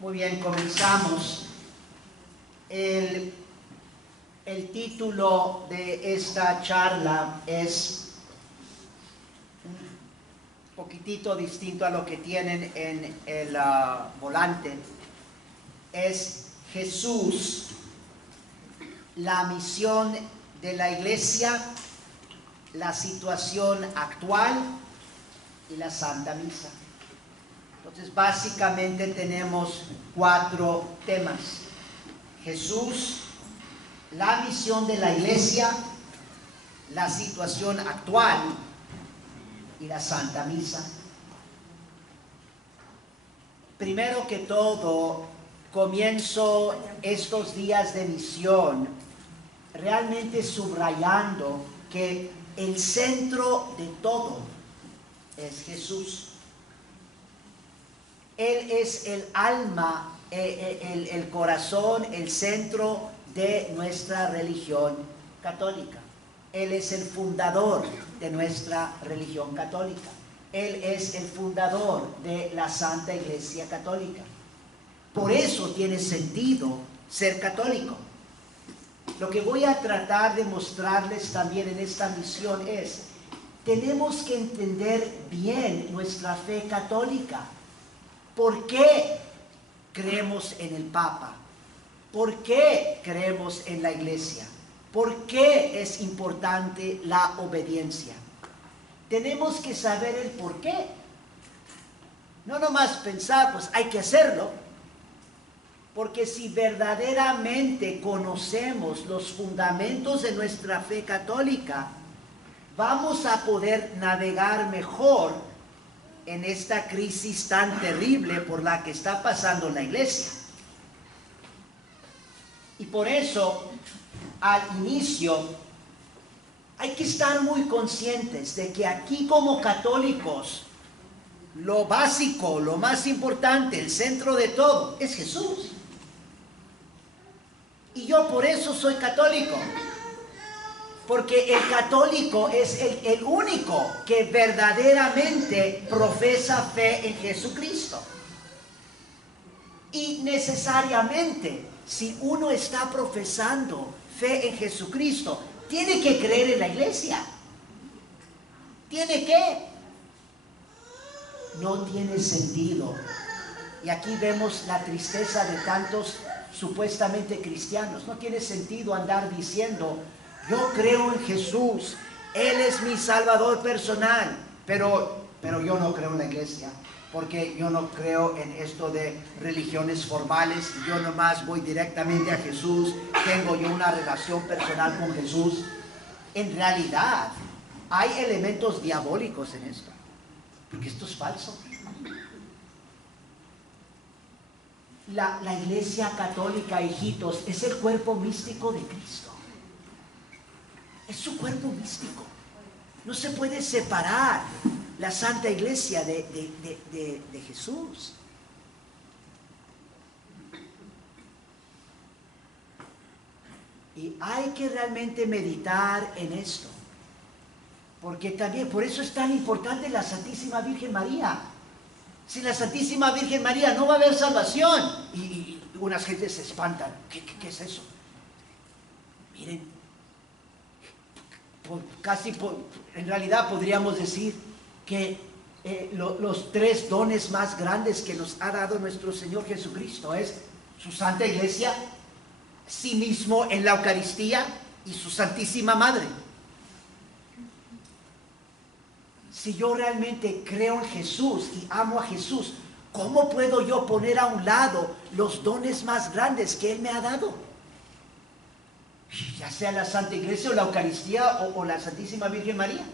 Muy bien, comenzamos. El título de esta charla es un poquitito distinto a lo que tienen en el volante. Es Jesús, la misión de la iglesia, la situación actual y la Santa Misa. Entonces, básicamente tenemos 4 temas: Jesús, la misión de la iglesia, la situación actual y la Santa Misa. Primero que todo, comienzo estos días de misión realmente subrayando que el centro de todo es Jesús. Él es el alma, el corazón, el centro de nuestra religión católica. Él es el fundador de nuestra religión católica. Él es el fundador de la Santa Iglesia Católica. Por eso tiene sentido ser católico. Lo que voy a tratar de mostrarles también en esta misión es: tenemos que entender bien nuestra fe católica. ¿Por qué creemos en el Papa? ¿Por qué creemos en la Iglesia? ¿Por qué es importante la obediencia? Tenemos que saber el por qué. No nomás pensar, pues hay que hacerlo. Porque si verdaderamente conocemos los fundamentos de nuestra fe católica, vamos a poder navegar mejor en esta crisis tan terrible por la que está pasando la iglesia. Y por eso, al inicio, hay que estar muy conscientes de que aquí como católicos, lo básico, lo más importante, el centro de todo, es Jesús. Y yo por eso soy católico. Porque el católico es el único que verdaderamente profesa fe en Jesucristo. Y necesariamente, si uno está profesando fe en Jesucristo, tiene que creer en la iglesia. Tiene que. No tiene sentido. Y aquí vemos la tristeza de tantos supuestamente cristianos. No tiene sentido andar diciendo: yo creo en Jesús, Él es mi Salvador personal, pero yo no creo en la iglesia, porque yo no creo en esto de religiones formales, yo nomás voy directamente a Jesús, tengo yo una relación personal con Jesús. En realidad, hay elementos diabólicos en esto, porque esto es falso. La iglesia católica, hijitos, es el cuerpo místico de Cristo. Es su cuerpo místico. No se puede separar la Santa Iglesia de Jesús. Y hay que realmente meditar en esto. Porque también, por eso es tan importante la Santísima Virgen María. Sin la Santísima Virgen María no va a haber salvación. Y unas gentes se espantan. ¿Qué es eso? Miren, en realidad podríamos decir que los 3 dones más grandes que nos ha dado nuestro Señor Jesucristo es su Santa Iglesia, sí mismo en la Eucaristía y su Santísima Madre. Si yo realmente creo en Jesús y amo a Jesús, ¿cómo puedo yo poner a un lado los dones más grandes que Él me ha dado? Ya sea la Santa Iglesia o la Eucaristía o la Santísima Virgen María.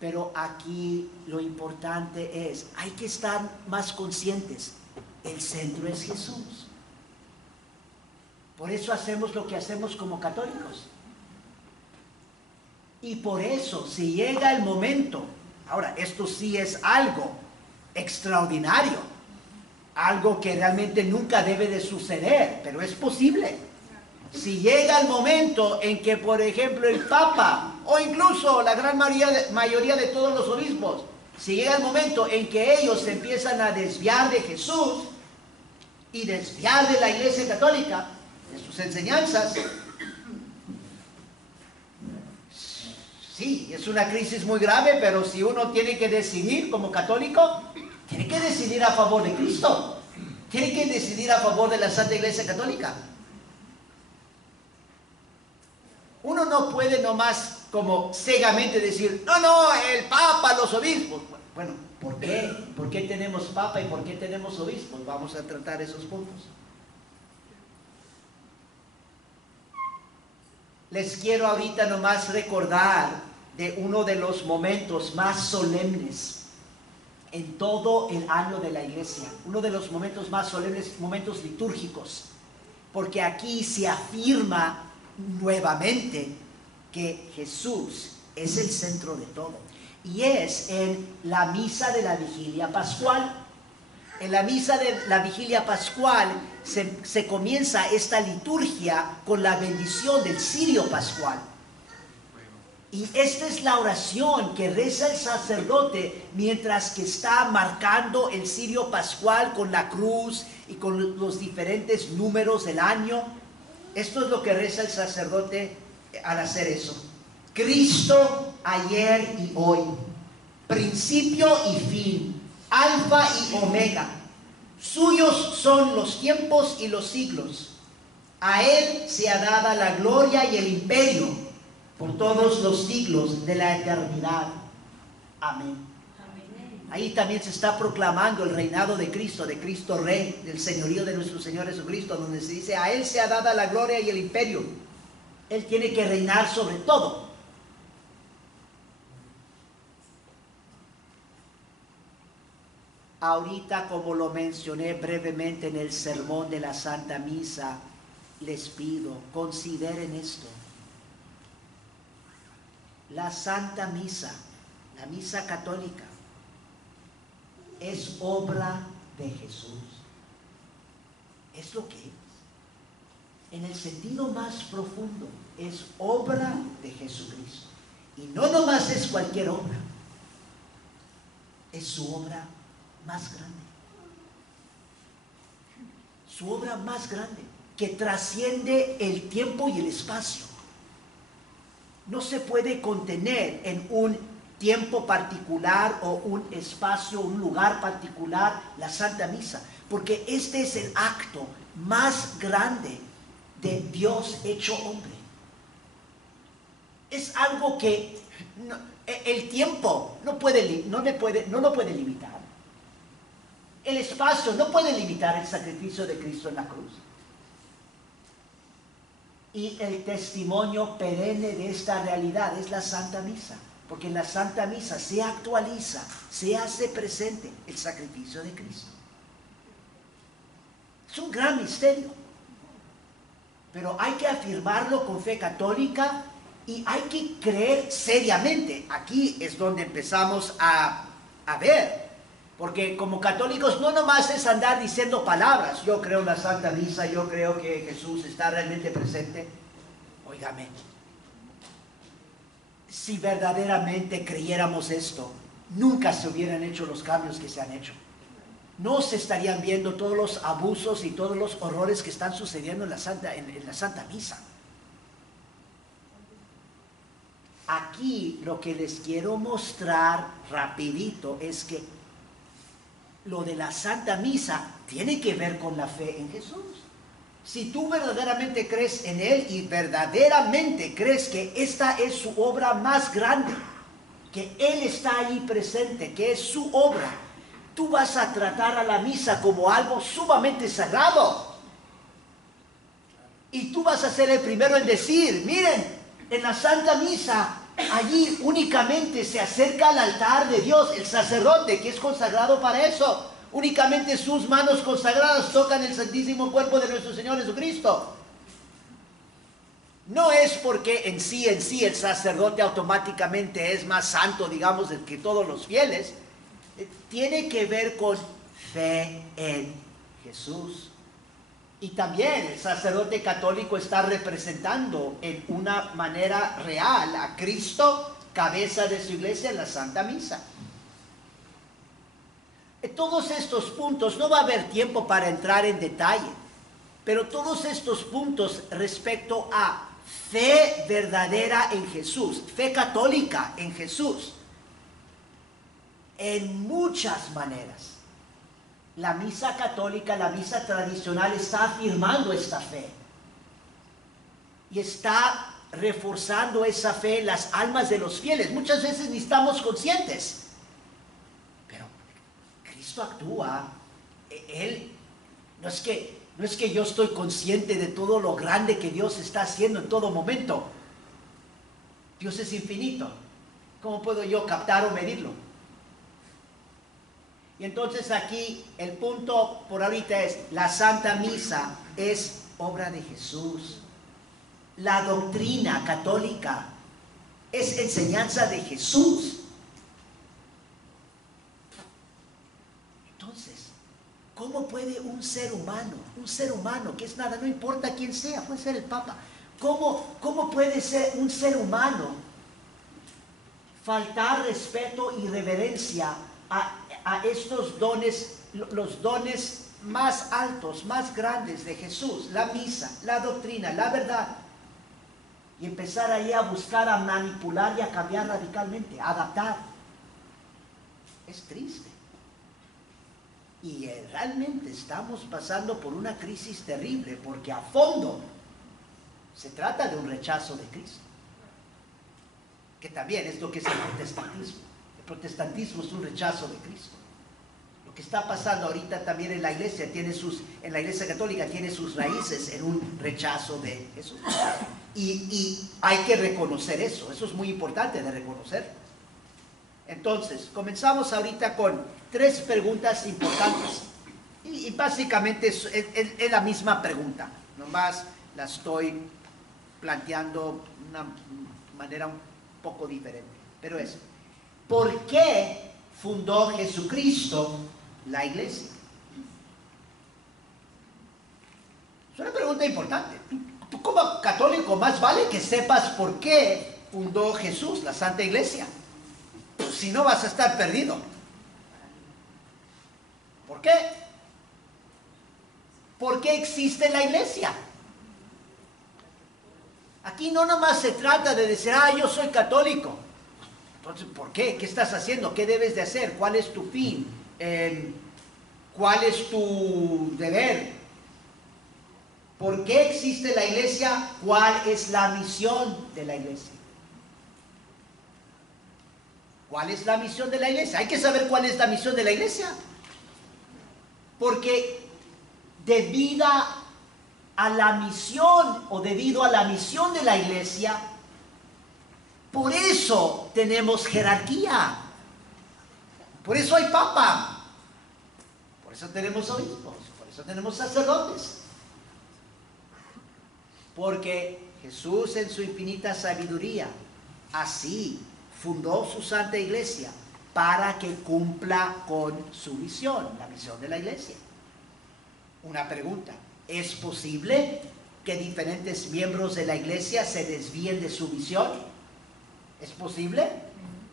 Pero aquí lo importante es, hay que estar más conscientes, el centro es Jesús. Por eso hacemos lo que hacemos como católicos. Y por eso, si llega el momento, ahora esto sí es algo extraordinario, algo que realmente nunca debe de suceder, pero es posible. Si llega el momento en que, por ejemplo, el Papa o incluso la gran mayoría de todos los obispos Si llega el momento en que ellos se empiezan a desviar de Jesús y desviar de la Iglesia Católica, de sus enseñanzas, sí, es una crisis muy grave, pero si uno tiene que decidir como católico, tiene que decidir a favor de Cristo. Tiene que decidir a favor de la Santa Iglesia Católica. Uno no puede nomás como ciegamente decir, no, no, el Papa, los obispos. Bueno, ¿por qué? ¿Por qué tenemos Papa y por qué tenemos obispos? Vamos a tratar esos puntos. Les quiero ahorita nomás recordar de uno de los momentos más solemnes en todo el año de la iglesia, uno de los momentos más solemnes, momentos litúrgicos, porque aquí se afirma nuevamente que Jesús es el centro de todo, y es en la misa de la vigilia pascual. En la misa de la vigilia pascual se comienza esta liturgia con la bendición del cirio pascual. Y esta es la oración que reza el sacerdote mientras que está marcando el cirio pascual con la cruz y con los diferentes números del año. Esto es lo que reza el sacerdote al hacer eso. Cristo ayer y hoy, principio y fin, alfa y omega. Suyos son los tiempos y los siglos. A Él se ha dada la gloria y el imperio por todos los siglos de la eternidad. Amén. Ahí también se está proclamando el reinado de Cristo Rey, del señorío de nuestro Señor Jesucristo, donde se dice, a Él se ha dada la gloria y el imperio. Él tiene que reinar sobre todo. Ahorita, como lo mencioné brevemente en el sermón de la Santa Misa, les pido, consideren esto. La Santa Misa, la Misa Católica, es obra de Jesús. Es lo que es. En el sentido más profundo, es obra de Jesucristo. Y no nomás es cualquier obra, es su obra más grande. Su obra más grande, que trasciende el tiempo y el espacio. No se puede contener en un tiempo particular o un espacio, un lugar particular, la Santa Misa, porque este es el acto más grande de Dios hecho hombre. Es algo que el tiempo no lo puede limitar. El espacio no puede limitar el sacrificio de Cristo en la cruz. Y el testimonio perenne de esta realidad es la Santa Misa, porque en la Santa Misa se actualiza, se hace presente el sacrificio de Cristo. Es un gran misterio, pero hay que afirmarlo con fe católica y hay que creer seriamente. Aquí es donde empezamos a ver, porque como católicos no nomás es andar diciendo palabras, yo creo en la Santa Misa, yo creo que Jesús está realmente presente. Óigame, si verdaderamente creyéramos esto, nunca se hubieran hecho los cambios que se han hecho. No se estarían viendo todos los abusos y todos los horrores que están sucediendo en la Santa Misa. Aquí lo que les quiero mostrar rapidito es que lo de la Santa Misa tiene que ver con la fe en Jesús. Si tú verdaderamente crees en Él y verdaderamente crees que esta es su obra más grande, que Él está ahí presente, que es su obra, tú vas a tratar a la misa como algo sumamente sagrado. Y tú vas a ser el primero en decir, miren, en la Santa Misa, allí únicamente se acerca al altar de Dios el sacerdote, que es consagrado para eso. Únicamente sus manos consagradas tocan el santísimo cuerpo de nuestro Señor Jesucristo. No es porque en sí el sacerdote automáticamente es más santo, digamos, que todos los fieles. Tiene que ver con fe en Jesús. Y también el sacerdote católico está representando en una manera real a Cristo, cabeza de su iglesia, en la Santa Misa. Todos estos puntos, no va a haber tiempo para entrar en detalle, pero todos estos puntos respecto a fe verdadera en Jesús, fe católica en Jesús, en muchas maneras. La misa católica, la misa tradicional está afirmando esta fe y está reforzando esa fe en las almas de los fieles. Muchas veces ni estamos conscientes, pero Cristo actúa. Él no es que yo estoy consciente de todo lo grande que Dios está haciendo en todo momento. Dios es infinito. ¿Cómo puedo yo captar o medirlo? Y entonces aquí el punto por ahorita es: la Santa Misa es obra de Jesús. La doctrina católica es enseñanza de Jesús. Entonces, ¿cómo puede un ser humano que es nada, no importa quién sea, puede ser el Papa, cómo puede ser un ser humano faltar respeto y reverencia a estos dones, los dones más altos, más grandes de Jesús, la misa, la doctrina, la verdad, y empezar ahí a buscar, a manipular y a cambiar radicalmente, a adaptar? Es triste. Y realmente estamos pasando por una crisis terrible, porque a fondo se trata de un rechazo de Cristo, que también es lo que es el protestantismo. El protestantismo es un rechazo de Cristo. Lo que está pasando ahorita también en la iglesia en la iglesia católica tiene sus raíces en un rechazo de Jesús. Y hay que reconocer eso es muy importante de reconocer. Entonces, comenzamos ahorita con 3 preguntas importantes. Y básicamente es la misma pregunta, nomás la estoy planteando de una manera un poco diferente. Pero es: ¿por qué fundó Jesucristo la iglesia? Es una pregunta importante. Tú como católico, más vale que sepas por qué fundó Jesús la Santa Iglesia. Si no, vas a estar perdido. ¿Por qué? ¿Por qué existe la iglesia? Aquí no nomás se trata de decir: yo soy católico. Entonces, ¿por qué? ¿Qué estás haciendo? ¿Qué debes de hacer? ¿Cuál es tu fin? ¿Cuál es tu deber? ¿Por qué existe la iglesia? ¿Cuál es la misión de la iglesia? ¿Cuál es la misión de la iglesia? Hay que saber cuál es la misión de la iglesia. Porque debido a la misión de la iglesia, por eso tenemos jerarquía. Por eso hay papa. Por eso tenemos obispos. Por eso tenemos sacerdotes. Porque Jesús, en su infinita sabiduría, así fundó su Santa Iglesia para que cumpla con su misión, la misión de la iglesia. Una pregunta: ¿es posible que diferentes miembros de la iglesia se desvíen de su misión? ¿Es posible?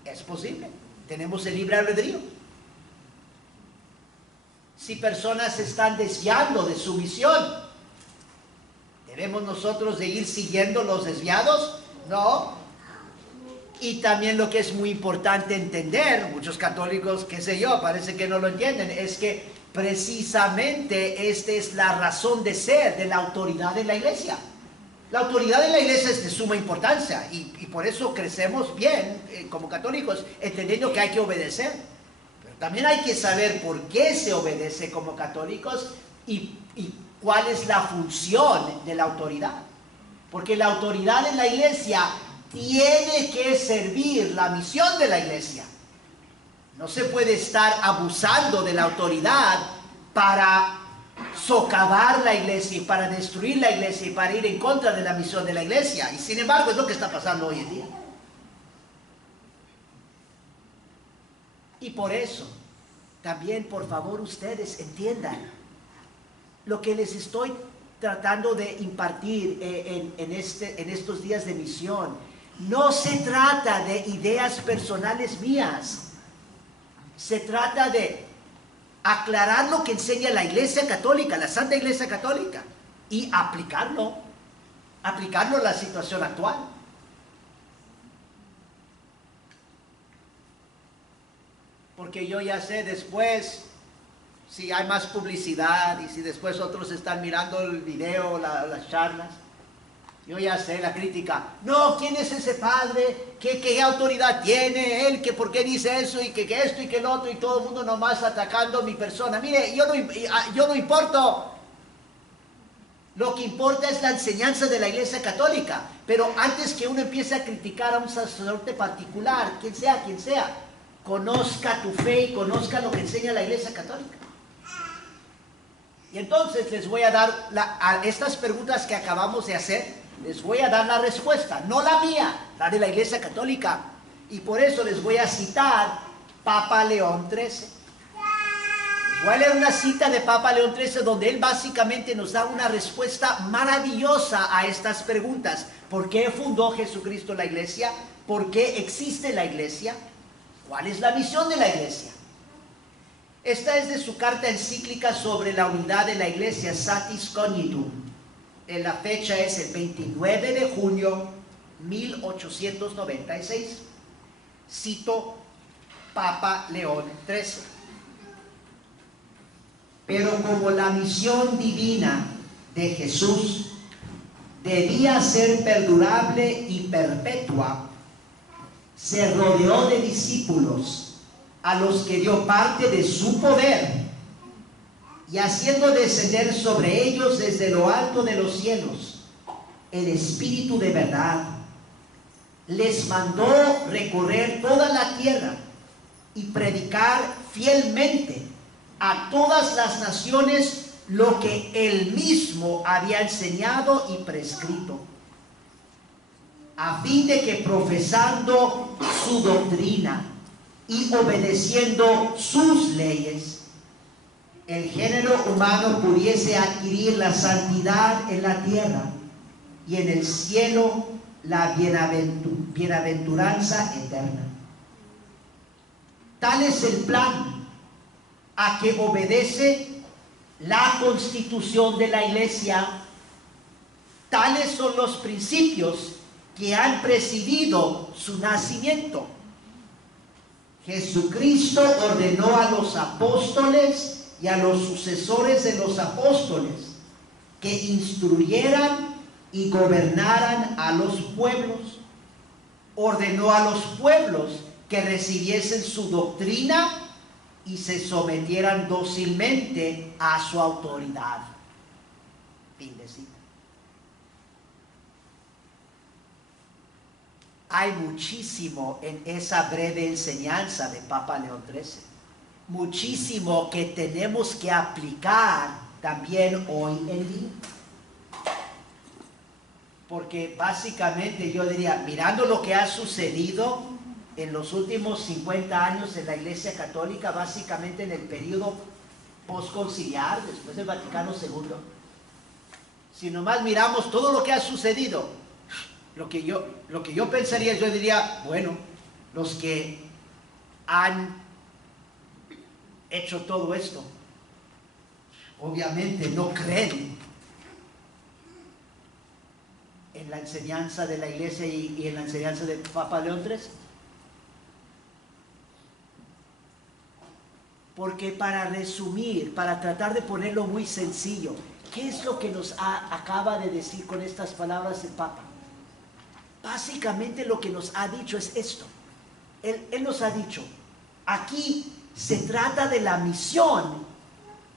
Es posible. Tenemos el libre albedrío. Si personas se están desviando de su misión, ¿debemos nosotros de ir siguiendo los desviados? No. Y también lo que es muy importante entender, muchos católicos, qué sé yo, parece que no lo entienden, es que precisamente esta es la razón de ser de la autoridad de la iglesia. La autoridad de la iglesia es de suma importancia y por eso crecemos bien como católicos, entendiendo que hay que obedecer. Pero también hay que saber por qué se obedece como católicos y cuál es la función de la autoridad. Porque la autoridad en la iglesia tiene que servir la misión de la iglesia. No se puede estar abusando de la autoridad para socavar la iglesia y para destruir la iglesia y para ir en contra de la misión de la iglesia. Y sin embargo es lo que está pasando hoy en día. Y por eso, también por favor ustedes entiendan lo que les estoy tratando de impartir en estos días de misión. No se trata de ideas personales mías. Se trata de aclarar lo que enseña la Iglesia Católica, la Santa Iglesia Católica, y aplicarlo a la situación actual. Porque yo ya sé después, si hay más publicidad y si después otros están mirando el video, las charlas, yo ya sé la crítica. No, ¿quién es ese padre? ¿Qué autoridad tiene él? ¿Por qué dice eso? Y que esto y que lo otro, y todo el mundo nomás atacando a mi persona. Mire, yo no importo. Lo que importa es la enseñanza de la Iglesia Católica. Pero antes que uno empiece a criticar a un sacerdote particular, quien sea, conozca tu fe y conozca lo que enseña la Iglesia Católica. Y entonces les voy a dar a estas preguntas que acabamos de hacer, les voy a dar la respuesta, no la mía, la de la Iglesia Católica. Y por eso les voy a citar Papa León XIII. Les voy a leer una cita de Papa León XIII donde él básicamente nos da una respuesta maravillosa a estas preguntas. ¿Por qué fundó Jesucristo la Iglesia? ¿Por qué existe la Iglesia? ¿Cuál es la misión de la Iglesia? Esta es de su carta encíclica sobre la unidad de la Iglesia, Satis Cognitum. La fecha es el 29 de junio 1896. Cito Papa León XIII. Pero como la misión divina de Jesús debía ser perdurable y perpetua, se rodeó de discípulos a los que dio parte de su poder, y haciendo descender sobre ellos desde lo alto de los cielos el Espíritu de verdad, les mandó recorrer toda la tierra y predicar fielmente a todas las naciones lo que él mismo había enseñado y prescrito, a fin de que profesando su doctrina y obedeciendo sus leyes, el género humano pudiese adquirir la santidad en la tierra y en el cielo la bienaventuranza eterna. Tal es el plan a que obedece la constitución de la Iglesia. Tales son los principios que han presidido su nacimiento. Jesucristo ordenó a los apóstoles y a los sucesores de los apóstoles que instruyeran y gobernaran a los pueblos. Ordenó a los pueblos que recibiesen su doctrina y se sometieran dócilmente a su autoridad. Fin de cita. Hay muchísimo en esa breve enseñanza de Papa León XIII. Muchísimo que tenemos que aplicar también hoy en día. Porque básicamente yo diría, mirando lo que ha sucedido en los últimos 50 años en la Iglesia Católica, básicamente en el periodo postconciliar, después del Vaticano II, si nomás miramos todo lo que ha sucedido, lo que yo pensaría, yo diría, bueno, los que han hecho todo esto, obviamente no creen en la enseñanza de la Iglesia y en la enseñanza de Papa León XIII. Porque para resumir, para tratar de ponerlo muy sencillo, ¿qué es lo que nos acaba de decir con estas palabras el Papa? Básicamente lo que nos ha dicho es esto. Él nos ha dicho, aquí se trata de la misión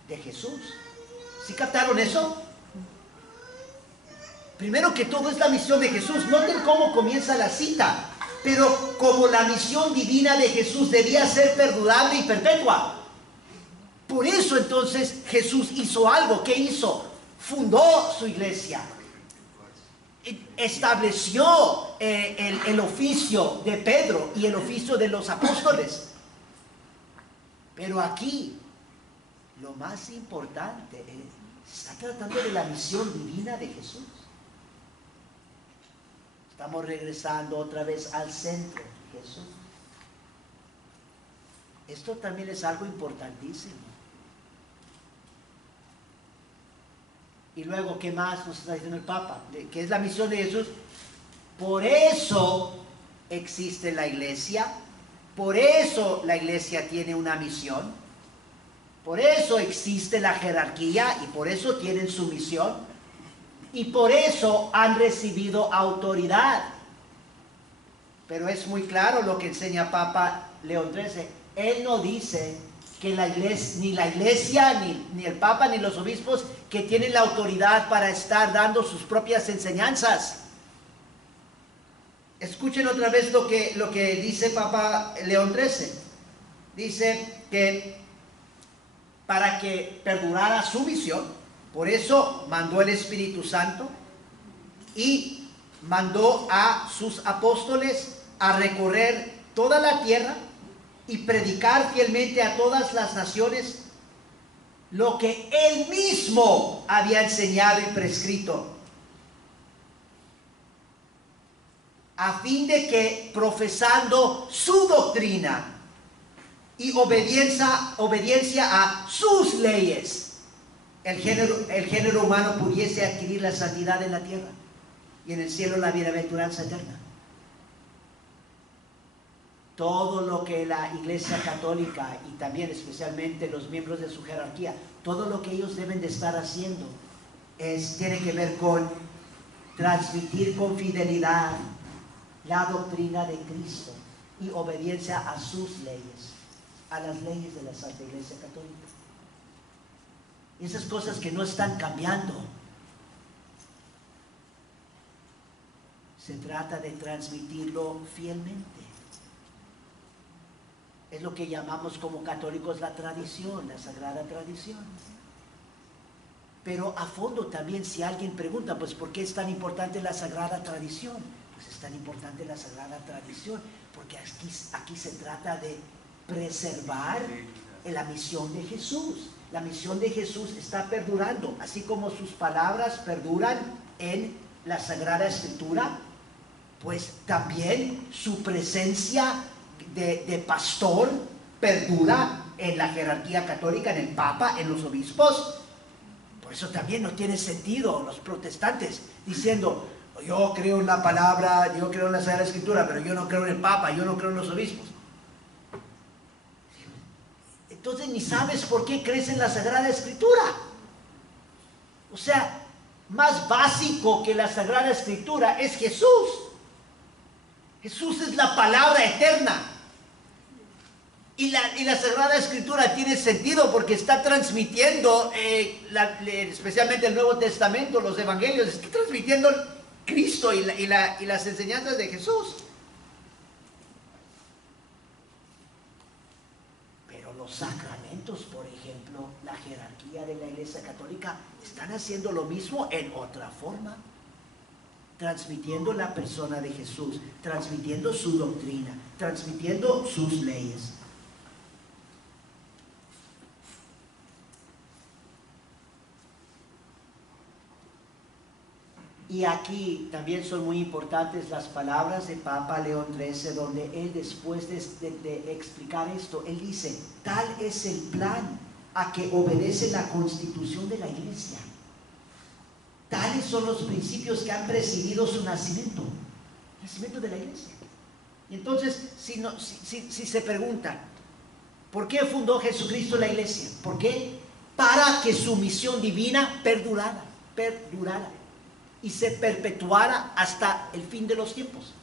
de Jesús. ¿Sí captaron eso? Primero que todo es la misión de Jesús. Noten cómo comienza la cita. Pero como la misión divina de Jesús debía ser perdurable y perpetua. Por eso entonces Jesús hizo algo. ¿Qué hizo? Fundó su iglesia. Estableció el oficio de Pedro y el oficio de los apóstoles. Pero aquí, lo más importante es, se está tratando de la misión divina de Jesús. Estamos regresando otra vez al centro, Jesús. Esto también es algo importantísimo. Y luego, ¿qué más nos está diciendo el Papa? ¿Qué es la misión de Jesús? Por eso existe la iglesia, por eso la iglesia tiene una misión, por eso existe la jerarquía y por eso tienen su misión y por eso han recibido autoridad. Pero es muy claro lo que enseña Papa León XIII. Él no dice que la iglesia, ni el Papa, ni los obispos que tienen la autoridad para estar dando sus propias enseñanzas. Escuchen otra vez lo que dice Papa León XIII. Dice que para que perdurara su misión, por eso mandó el Espíritu Santo y mandó a sus apóstoles a recorrer toda la tierra y predicar fielmente a todas las naciones lo que él mismo había enseñado y prescrito, a fin de que, profesando su doctrina y obediencia a sus leyes, el género humano pudiese adquirir la santidad en la tierra y en el cielo la bienaventuranza eterna. Todo lo que la Iglesia Católica y también especialmente los miembros de su jerarquía, todo lo que ellos deben de estar haciendo tiene que ver con transmitir con fidelidad la doctrina de Cristo y obediencia a sus leyes, a las leyes de la Santa Iglesia Católica. Y esas cosas que no están cambiando. Se trata de transmitirlo fielmente. Es lo que llamamos como católicos la tradición, la sagrada tradición. Pero a fondo también, si alguien pregunta, pues ¿por qué es tan importante la sagrada tradición? Pues es tan importante la sagrada tradición porque aquí se trata de preservar la misión de Jesús. La misión de Jesús está perdurando, así como sus palabras perduran en la Sagrada Escritura, pues también su presencia de pastor perdura en la jerarquía católica, en el Papa, en los obispos. Por eso también no tiene sentido los protestantes diciendo: yo creo en la palabra, yo creo en la Sagrada Escritura, pero yo no creo en el Papa, yo no creo en los obispos. Entonces ni sabes por qué crees en la Sagrada Escritura. O sea, más básico que la Sagrada Escritura es Jesús. Jesús es la palabra eterna. Y la Sagrada Escritura tiene sentido porque está transmitiendo, especialmente el Nuevo Testamento, los Evangelios, está transmitiendo Cristo y las enseñanzas de Jesús. Pero los sacramentos, por ejemplo, la jerarquía de la Iglesia Católica, están haciendo lo mismo en otra forma. Transmitiendo la persona de Jesús, transmitiendo su doctrina, transmitiendo sus leyes. Y aquí también son muy importantes las palabras de Papa León XIII, donde él, después de explicar esto, él dice: tal es el plan a que obedece la Constitución de la Iglesia. Tales son los principios que han presidido su nacimiento, el nacimiento de la Iglesia. Y entonces, si se pregunta, ¿por qué fundó Jesucristo la Iglesia? ¿Por qué? Para que su misión divina perdurara y se perpetuara hasta el fin de los tiempos.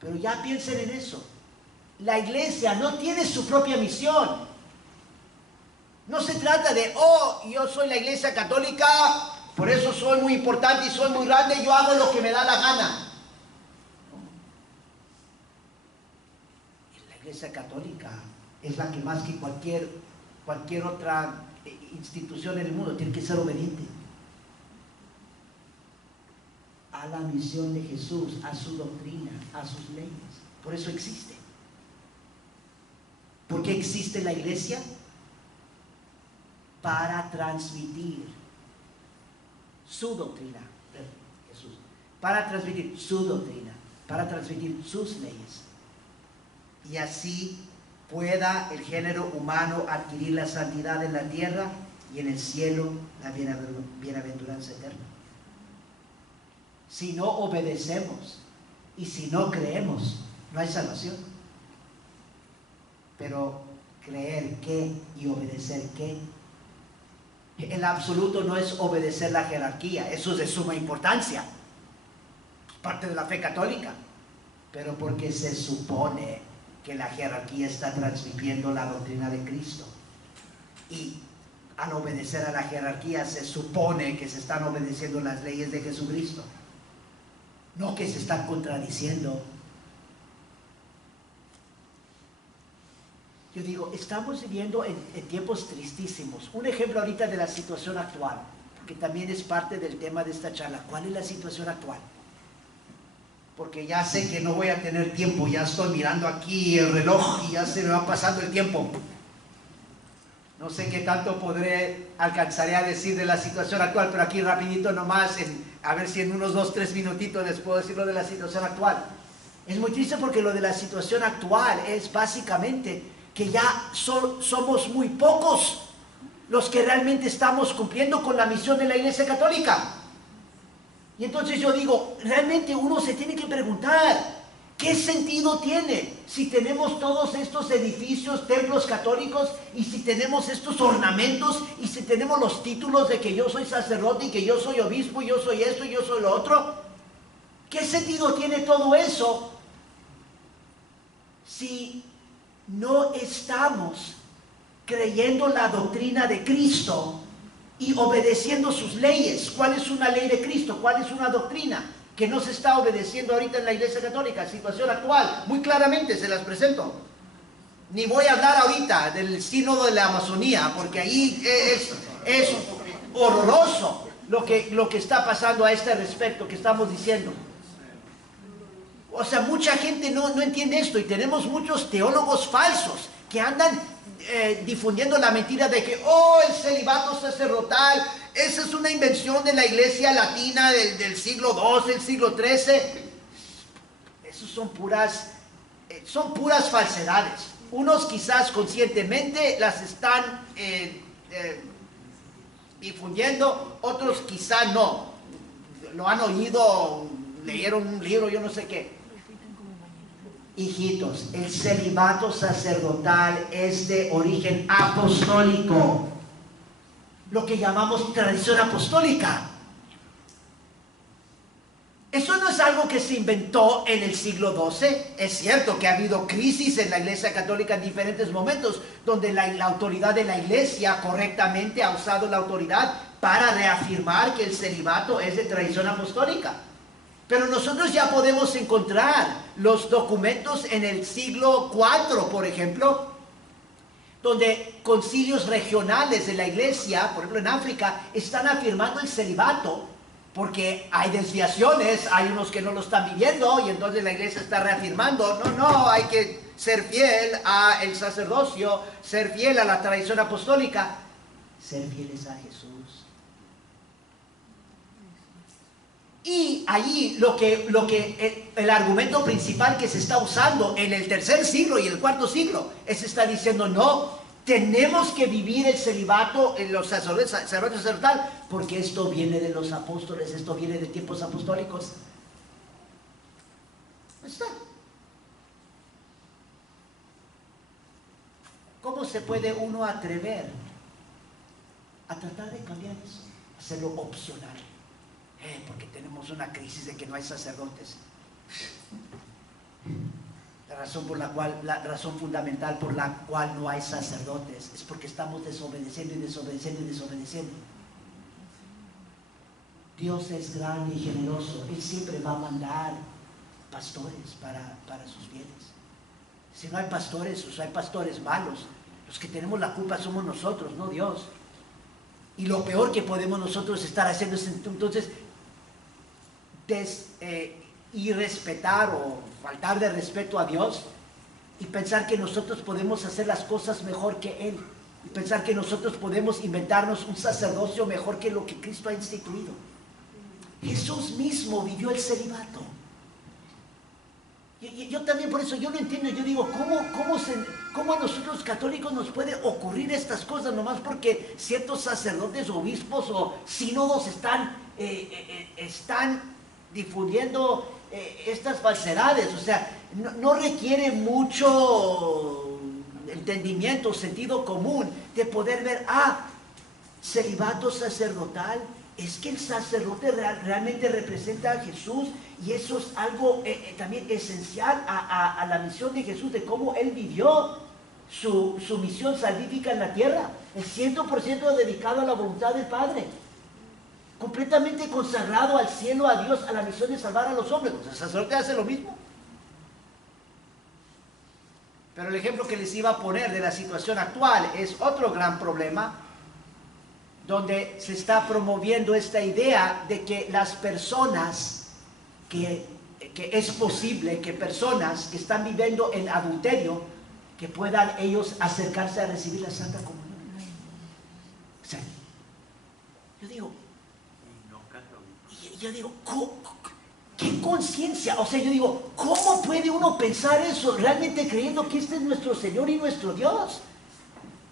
Pero ya piensen en eso. La Iglesia no tiene su propia misión. No se trata de: oh, yo soy la Iglesia Católica, por eso soy muy importante y soy muy grande, yo hago lo que me da la gana. La Iglesia Católica es la que, más que cualquier otra institución en el mundo, tiene que ser obediente a la misión de Jesús, a su doctrina, a sus leyes. Por eso existe. ¿Por qué existe la Iglesia? Para transmitir su doctrina, Jesús, para transmitir su doctrina, para transmitir sus leyes, y así pueda el género humano adquirir la santidad en la tierra y en el cielo la bienaventuranza eterna. Si no obedecemos y si no creemos, no hay salvación. Pero creer qué y obedecer qué. En absoluto no es obedecer la jerarquía, eso es de suma importancia, parte de la fe católica, pero porque se supone que la jerarquía está transmitiendo la doctrina de Cristo, y al obedecer a la jerarquía se supone que se están obedeciendo las leyes de Jesucristo, no que se están contradiciendo. Yo digo, estamos viviendo en tiempos tristísimos. Un ejemplo ahorita de la situación actual, que también es parte del tema de esta charla. ¿Cuál es la situación actual? Porque ya sé que no voy a tener tiempo, ya estoy mirando aquí el reloj y ya se me va pasando el tiempo. No sé qué tanto alcanzaré a decir de la situación actual, pero aquí rapidito nomás, a ver si en unos 2-3 minutitos les puedo decir lo de la situación actual. Es muy triste porque lo de la situación actual es básicamente que ya somos muy pocos los que realmente estamos cumpliendo con la misión de la Iglesia Católica. Y entonces yo digo, realmente uno se tiene que preguntar, ¿qué sentido tiene si tenemos todos estos edificios, templos católicos, y si tenemos estos ornamentos, y si tenemos los títulos de que yo soy sacerdote, y que yo soy obispo, y yo soy esto, y yo soy lo otro? ¿Qué sentido tiene todo eso si no estamos creyendo la doctrina de Cristo y obedeciendo sus leyes? ¿Cuál es una ley de Cristo? ¿Cuál es una doctrina que no se está obedeciendo ahorita en la Iglesia Católica? Situación actual, muy claramente se las presento. Ni voy a hablar ahorita del sínodo de la Amazonía, porque ahí es horroroso lo que está pasando a este respecto que estamos diciendo. O sea, mucha gente no entiende esto, y tenemos muchos teólogos falsos que andan difundiendo la mentira de que, el celibato sacerdotal, esa es una invención de la Iglesia latina del siglo II, el siglo XIII. Esos son puras falsedades. Unos quizás conscientemente las están difundiendo, otros quizás no. Lo han oído, leyeron un libro, yo no sé qué. Hijitos, el celibato sacerdotal es de origen apostólico, lo que llamamos tradición apostólica. Eso no es algo que se inventó en el siglo XII. Es cierto que ha habido crisis en la Iglesia Católica en diferentes momentos, donde la autoridad de la Iglesia correctamente ha usado la autoridad para reafirmar que el celibato es de tradición apostólica. Pero nosotros ya podemos encontrar los documentos en el siglo IV, por ejemplo, donde concilios regionales de la Iglesia, por ejemplo en África, están afirmando el celibato, porque hay desviaciones, hay unos que no lo están viviendo, y entonces la Iglesia está reafirmando, no, hay que ser fiel al sacerdocio, ser fiel a la tradición apostólica, ser fieles a Jesús. Y allí el argumento principal que se está usando en el tercer siglo y el cuarto siglo está diciendo, no, tenemos que vivir el celibato en los sacerdotal, porque esto viene de los apóstoles, esto viene de tiempos apostólicos. Ahí está. ¿Cómo se puede uno atrever a tratar de cambiar eso? Hacerlo opcional. Porque tenemos una crisis de que no hay sacerdotes. La razón fundamental por la cual no hay sacerdotes es porque estamos desobedeciendo y desobedeciendo y desobedeciendo. Dios es grande y generoso. Él siempre va a mandar pastores para sus bienes. Si no hay pastores, o hay pastores malos, los que tenemos la culpa somos nosotros, no Dios. Y lo peor que podemos nosotros estar haciendo es entonces irrespetar o faltar de respeto a Dios y pensar que nosotros podemos hacer las cosas mejor que Él, y pensar que nosotros podemos inventarnos un sacerdocio mejor que lo que Cristo ha instituido. Jesús mismo vivió el celibato. Yo también por eso yo no entiendo, yo digo, ¿Cómo a nosotros los católicos nos puede ocurrir estas cosas nomás porque ciertos sacerdotes, obispos o sínodos están difundiendo estas falsedades? O sea, no requiere mucho entendimiento, sentido común de poder ver, celibato sacerdotal, es que el sacerdote realmente representa a Jesús, y eso es algo también esencial a la misión de Jesús, de cómo Él vivió su misión salvífica en la tierra. Es 100% dedicado a la voluntad del Padre, completamente consagrado al cielo, a Dios, a la misión de salvar a los hombres. Pues el sacerdote hace lo mismo. Pero el ejemplo que les iba a poner de la situación actual es otro gran problema, donde se está promoviendo esta idea de que las personas, que es posible que personas que están viviendo en adulterio, que puedan ellos acercarse a recibir la Santa Comunión. O sea, yo digo, ¿qué conciencia? O sea, yo digo, ¿cómo puede uno pensar eso realmente creyendo que este es nuestro Señor y nuestro Dios?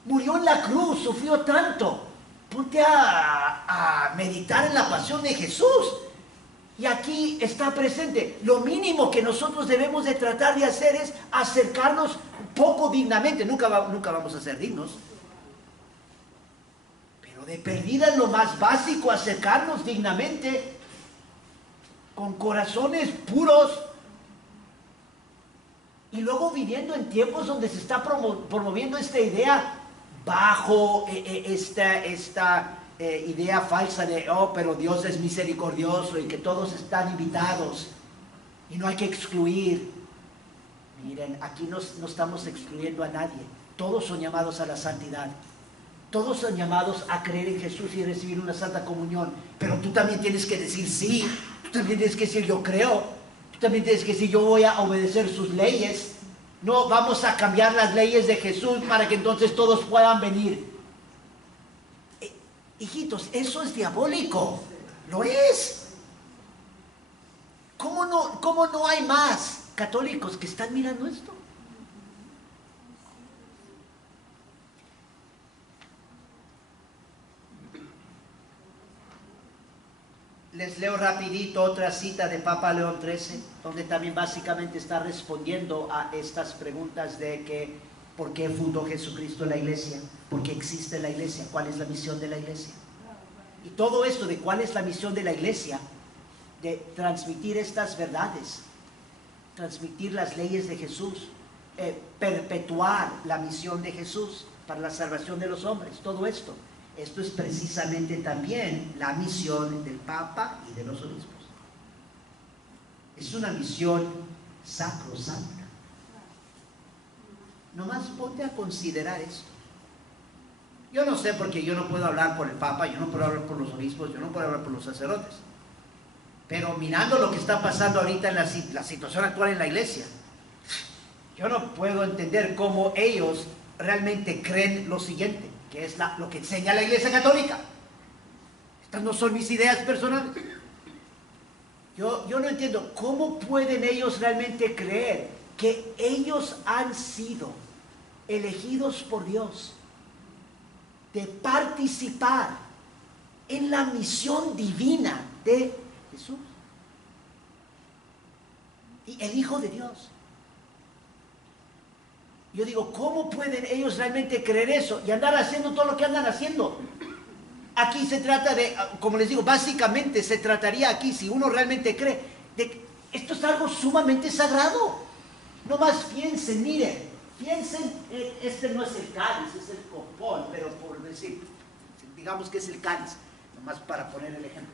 Murió en la cruz, sufrió tanto. Ponte a meditar en la pasión de Jesús. Y aquí está presente. Lo mínimo que nosotros debemos de tratar de hacer es acercarnos poco dignamente. Nunca vamos a ser dignos. Pero de perdida en lo más básico, acercarnos dignamente, con corazones puros. Y luego viviendo en tiempos donde se está promoviendo esta idea bajo esta idea falsa de, pero Dios es misericordioso y que todos están invitados y no hay que excluir. Miren, aquí no estamos excluyendo a nadie. Todos son llamados a la santidad. Todos son llamados a creer en Jesús y recibir una Santa Comunión. Pero tú también tienes que decir sí. Tú también tienes que decir yo creo. Tú también tienes que decir yo voy a obedecer sus leyes. No vamos a cambiar las leyes de Jesús para que entonces todos puedan venir. Hijitos, eso es diabólico. Lo es. ¿Cómo no hay más católicos que están mirando esto? Les leo rapidito otra cita de Papa León XIII, donde también básicamente está respondiendo a estas preguntas de que ¿por qué fundó Jesucristo la iglesia? ¿Por qué existe la iglesia? ¿Cuál es la misión de la iglesia? Y todo esto de cuál es la misión de la iglesia, de transmitir estas verdades, transmitir las leyes de Jesús, perpetuar la misión de Jesús para la salvación de los hombres, todo esto. Esto es precisamente también la misión del Papa y de los obispos. Es una misión sacrosanta. Nomás ponte a considerar esto. Yo no sé, porque yo no puedo hablar por el Papa, yo no puedo hablar por los obispos, yo no puedo hablar por los sacerdotes. Pero mirando lo que está pasando ahorita en la situación actual en la iglesia, yo no puedo entender cómo ellos realmente creen lo siguiente, que es lo que enseña la Iglesia Católica. Estas no son mis ideas personales. Yo no entiendo cómo pueden ellos realmente creer que ellos han sido elegidos por Dios de participar en la misión divina de Jesús y el Hijo de Dios. Yo digo, ¿cómo pueden ellos realmente creer eso y andar haciendo todo lo que andan haciendo? Aquí se trata de, como les digo, básicamente se trataría aquí, si uno realmente cree, de que esto es algo sumamente sagrado. No más piensen, miren, piensen, este no es el cáliz, es el copón, pero por decir, digamos que es el cáliz, nomás para poner el ejemplo.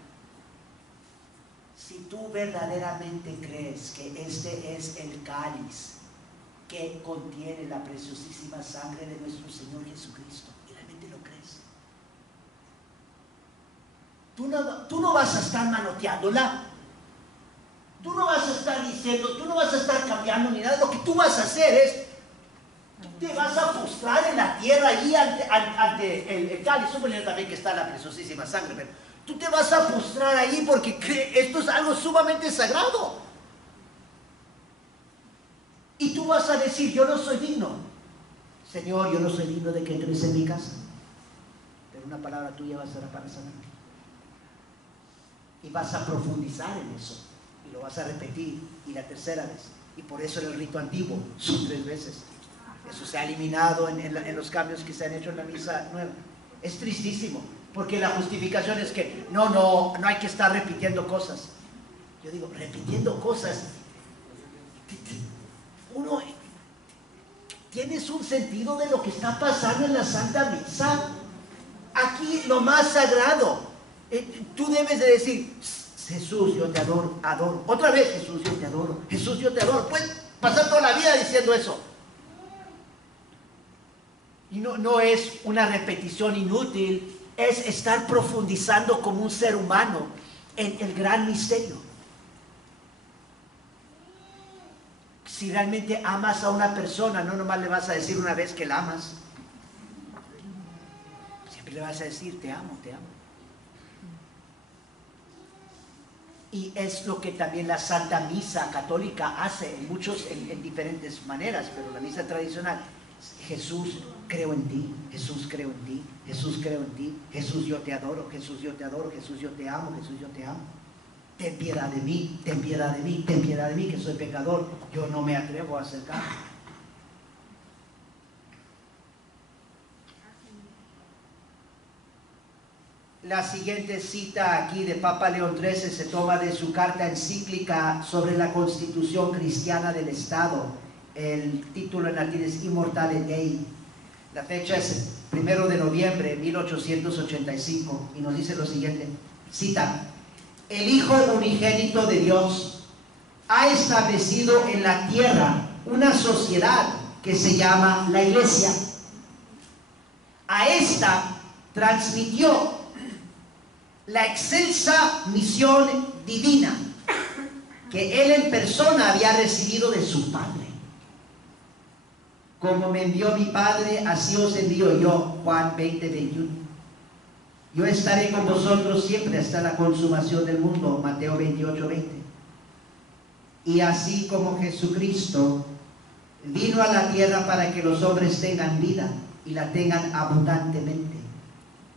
Si tú verdaderamente crees que este es el cáliz que contiene la preciosísima sangre de nuestro Señor Jesucristo, y realmente lo crees, tú no vas a estar manoteándola, tú no vas a estar diciendo, tú no vas a estar cambiando ni nada. Lo que tú vas a hacer es, tú te vas a postrar en la tierra ahí ante el cáliz. Suponiendo también que está la preciosísima sangre, pero tú te vas a postrar ahí porque esto es algo sumamente sagrado. Y tú vas a decir, yo no soy digno, Señor, yo no soy digno de que entres en mi casa, pero una palabra tuya bastará para sanarme. Y vas a profundizar en eso, y lo vas a repetir, y la tercera vez. Y por eso en el rito antiguo son 3 veces. Eso se ha eliminado en los cambios que se han hecho en la misa nueva. Es tristísimo, porque la justificación es que no hay que estar repitiendo cosas. Yo digo, repitiendo cosas. Uno, ¿tienes un sentido de lo que está pasando en la Santa Misa? Aquí lo más sagrado. Tú debes de decir, Jesús, yo te adoro, adoro. Otra vez, Jesús, yo te adoro. Jesús, yo te adoro. Puedes pasar toda la vida diciendo eso. Y no es una repetición inútil, es estar profundizando como un ser humano en el gran misterio. Si realmente amas a una persona, no nomás le vas a decir una vez que la amas. Siempre le vas a decir, te amo, te amo. Y es lo que también la Santa Misa católica hace en diferentes maneras, pero la misa tradicional, Jesús, creo en ti, Jesús, creo en ti, Jesús, creo en ti, Jesús, yo te adoro, Jesús, yo te adoro, Jesús, yo te amo, Jesús, yo te amo. Ten piedad de mí, ten piedad de mí, ten piedad de mí, que soy pecador, yo no me atrevo a acercarme. La siguiente cita aquí de Papa León XIII se toma de su carta encíclica sobre la constitución cristiana del Estado. El título en latín es Immortale Dei. La fecha es 1 de noviembre de 1885 y nos dice lo siguiente, cita: el Hijo unigénito de Dios ha establecido en la tierra una sociedad que se llama la Iglesia. A esta transmitió la excelsa misión divina que él en persona había recibido de su Padre. Como me envió mi Padre, así os envío yo. Juan 20:21. Yo estaré con vosotros siempre hasta la consumación del mundo. Mateo 28:20. Y así como Jesucristo vino a la tierra para que los hombres tengan vida y la tengan abundantemente.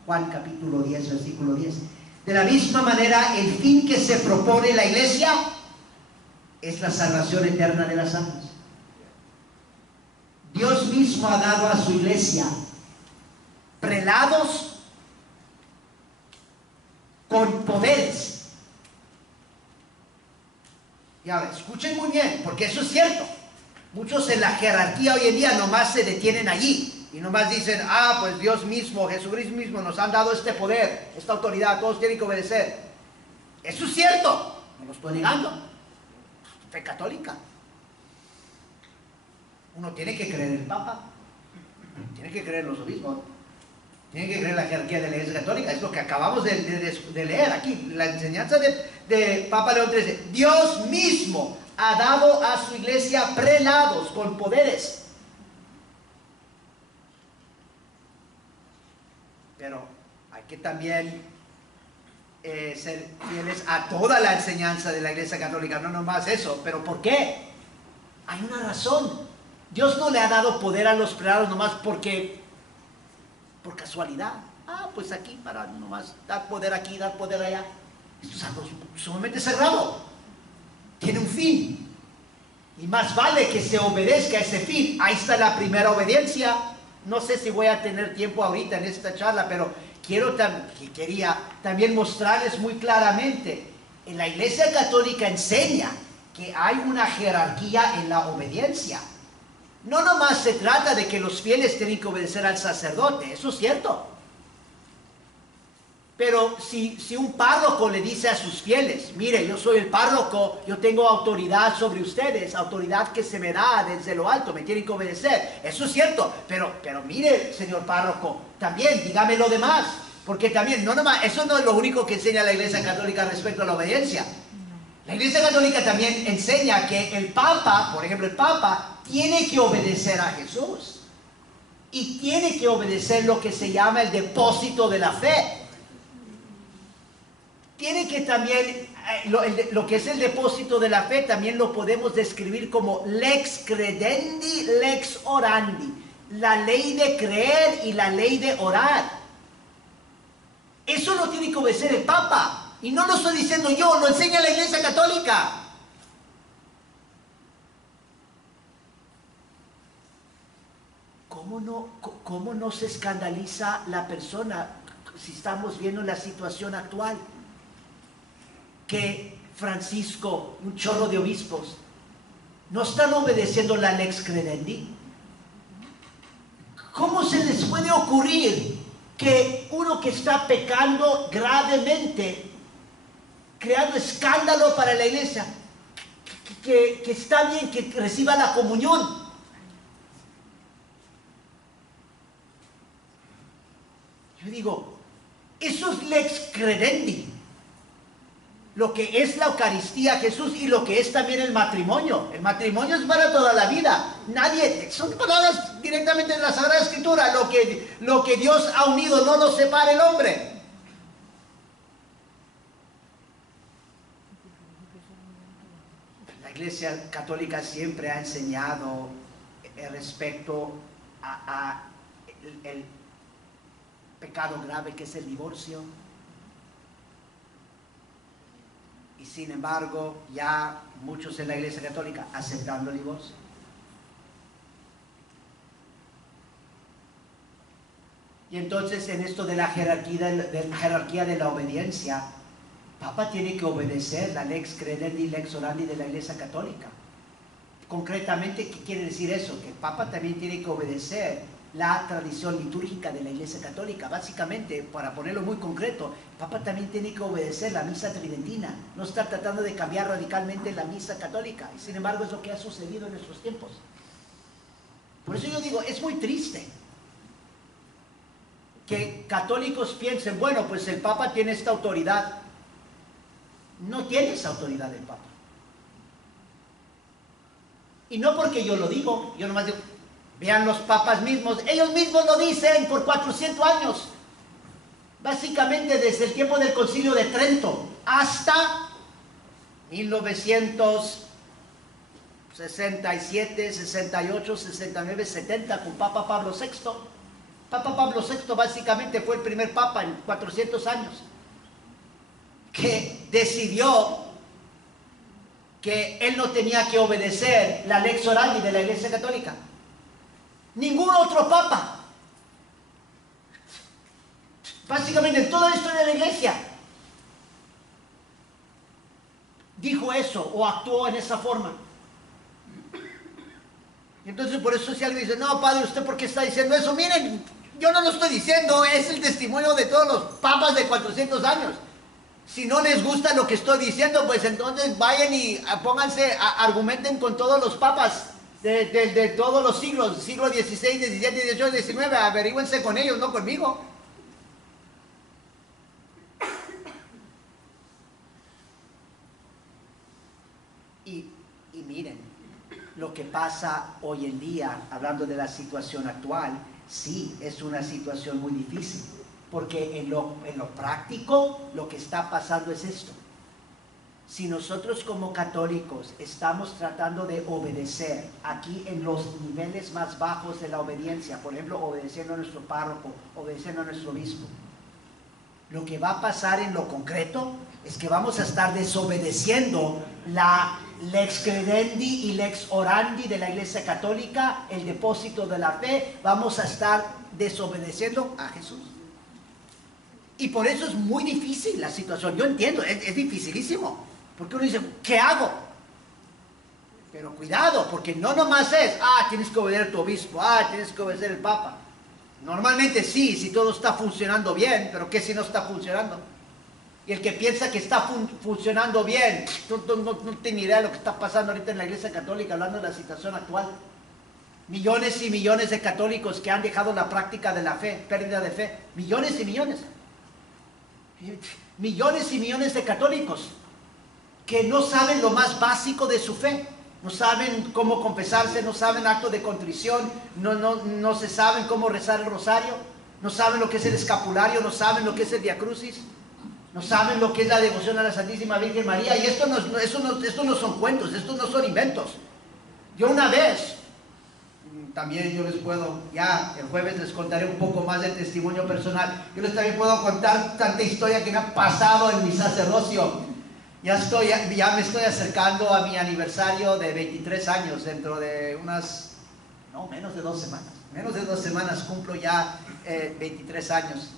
Juan capítulo 10, versículo 10. De la misma manera, el fin que se propone la Iglesia es la salvación eterna de las almas. Dios mismo ha dado a su Iglesia prelados con poderes. Y ahora, escuchen muy bien, porque eso es cierto. Muchos en la jerarquía hoy en día nomás se detienen allí. Y nomás dicen, pues Dios mismo, Jesucristo mismo nos han dado este poder, esta autoridad, todos tienen que obedecer. Eso es cierto, no lo estoy negando. Fe católica. Uno tiene que creer en el Papa, tiene que creer en los obispos, tiene que creer en la jerarquía de la Iglesia Católica. Es lo que acabamos de leer aquí, la enseñanza de Papa León XIII. Dios mismo ha dado a su Iglesia prelados con poderes. Pero hay que también ser fieles a toda la enseñanza de la Iglesia Católica, no nomás eso. ¿Pero por qué? Hay una razón. Dios no le ha dado poder a los prelados nomás por casualidad. Pues aquí para nomás dar poder aquí, dar poder allá. Esto es algo sumamente sagrado. Tiene un fin. Y más vale que se obedezca a ese fin. Ahí está la primera obediencia. No sé si voy a tener tiempo ahorita en esta charla, pero quería también mostrarles muy claramente. En la Iglesia Católica enseña que hay una jerarquía en la obediencia. No nomás se trata de que los fieles tienen que obedecer al sacerdote, eso es cierto. Pero si un párroco le dice a sus fieles, mire, yo soy el párroco, yo tengo autoridad sobre ustedes, autoridad que se me da desde lo alto, me tienen que obedecer, eso es cierto, pero mire, señor párroco, también dígame lo demás, porque también, eso no es lo único que enseña la Iglesia Católica respecto a la obediencia. La Iglesia Católica también enseña que el Papa, por ejemplo, el Papa tiene que obedecer a Jesús y tiene que obedecer lo que se llama el depósito de la fe. Tiene que también, lo que es el depósito de la fe, también lo podemos describir como lex credendi, lex orandi. la ley de creer y la ley de orar. Eso lo tiene que obedecer el Papa. Y no lo estoy diciendo yo, lo enseña la Iglesia Católica. ¿Cómo no se escandaliza la persona si estamos viendo la situación actual? Que Francisco, un chorro de obispos, no están obedeciendo la lex credendi. ¿Cómo se les puede ocurrir que uno que está pecando gravemente, creando escándalo para la iglesia, que está bien que reciba la comunión? Yo digo, eso es lex credendi. Lo que es la Eucaristía, Jesús, y lo que es también el matrimonio. El matrimonio es para toda la vida. Nadie, son palabras directamente de la Sagrada Escritura. Lo que Dios ha unido no lo separa el hombre. La Iglesia Católica siempre ha enseñado respecto a el pecado grave que es el divorcio. Y sin embargo, ya muchos en la Iglesia Católica aceptando el divorcio. Y entonces en esto de la jerarquía de la obediencia, Papa tiene que obedecer la lex credendi y lex orandi de la Iglesia Católica. Concretamente, ¿qué quiere decir eso? Que el Papa también tiene que obedecer la tradición litúrgica de la Iglesia Católica. Básicamente, para ponerlo muy concreto, el Papa también tiene que obedecer la misa tridentina. No está tratando de cambiar radicalmente la misa católica. Y sin embargo, es lo que ha sucedido en nuestros tiempos. Por eso yo digo, es muy triste que católicos piensen, bueno, pues el Papa tiene esta autoridad. No tiene esa autoridad el Papa. Y no porque yo lo digo, yo nomás digo, vean los papas mismos, ellos mismos lo dicen por 400 años. Básicamente desde el tiempo del Concilio de Trento hasta 1967, 68, 69, 70 con Papa Pablo VI. Papa Pablo VI básicamente fue el primer papa en 400 años que decidió que él no tenía que obedecer la lex orandi de la Iglesia Católica. Ningún otro papa, básicamente en toda la historia de la Iglesia, dijo eso o actuó en esa forma. Entonces por eso si alguien dice, no padre, ¿usted por qué está diciendo eso? Miren, yo no lo estoy diciendo, es el testimonio de todos los papas de 400 años. Si no les gusta lo que estoy diciendo, pues entonces vayan y pónganse, argumenten con todos los papas de todos los siglos, siglo XVI, XVII, XVIII, XIX, averígüense con ellos, no conmigo. Y miren, lo que pasa hoy en día, hablando de la situación actual, sí, es una situación muy difícil, porque en lo práctico lo que está pasando es esto. Si nosotros como católicos estamos tratando de obedecer aquí en los niveles más bajos de la obediencia, por ejemplo, obedeciendo a nuestro párroco, obedeciendo a nuestro obispo, lo que va a pasar en lo concreto es que vamos a estar desobedeciendo la lex credendi y lex orandi de la Iglesia Católica, el depósito de la fe. Vamos a estar desobedeciendo a Jesús. Y por eso es muy difícil la situación. Yo entiendo, es dificilísimo. Porque uno dice, ¿qué hago? Pero cuidado, porque no nomás es, tienes que obedecer a tu obispo, tienes que obedecer al Papa. Normalmente sí, si todo está funcionando bien, pero ¿qué si no está funcionando? Y el que piensa que está funcionando bien, no tiene idea de lo que está pasando ahorita en la Iglesia Católica, hablando de la situación actual. Millones y millones de católicos que han dejado la práctica de la fe, pérdida de fe. Millones y millones. Millones y millones de católicos que no saben lo más básico de su fe. No saben cómo confesarse, no saben acto de contrición, no se saben cómo rezar el rosario, no saben lo que es el escapulario, no saben lo que es el Via Crucis, no saben lo que es la devoción a la Santísima Virgen María. Y esto no son cuentos, estos no son inventos. Yo una vez también yo les puedo, ya el jueves les contaré un poco más del testimonio personal. Yo les también puedo contar tanta historia que me ha pasado en mi sacerdocio. Ya me estoy acercando a mi aniversario de 23 años, dentro de menos de 2 semanas. Menos de 2 semanas cumplo ya 23 años.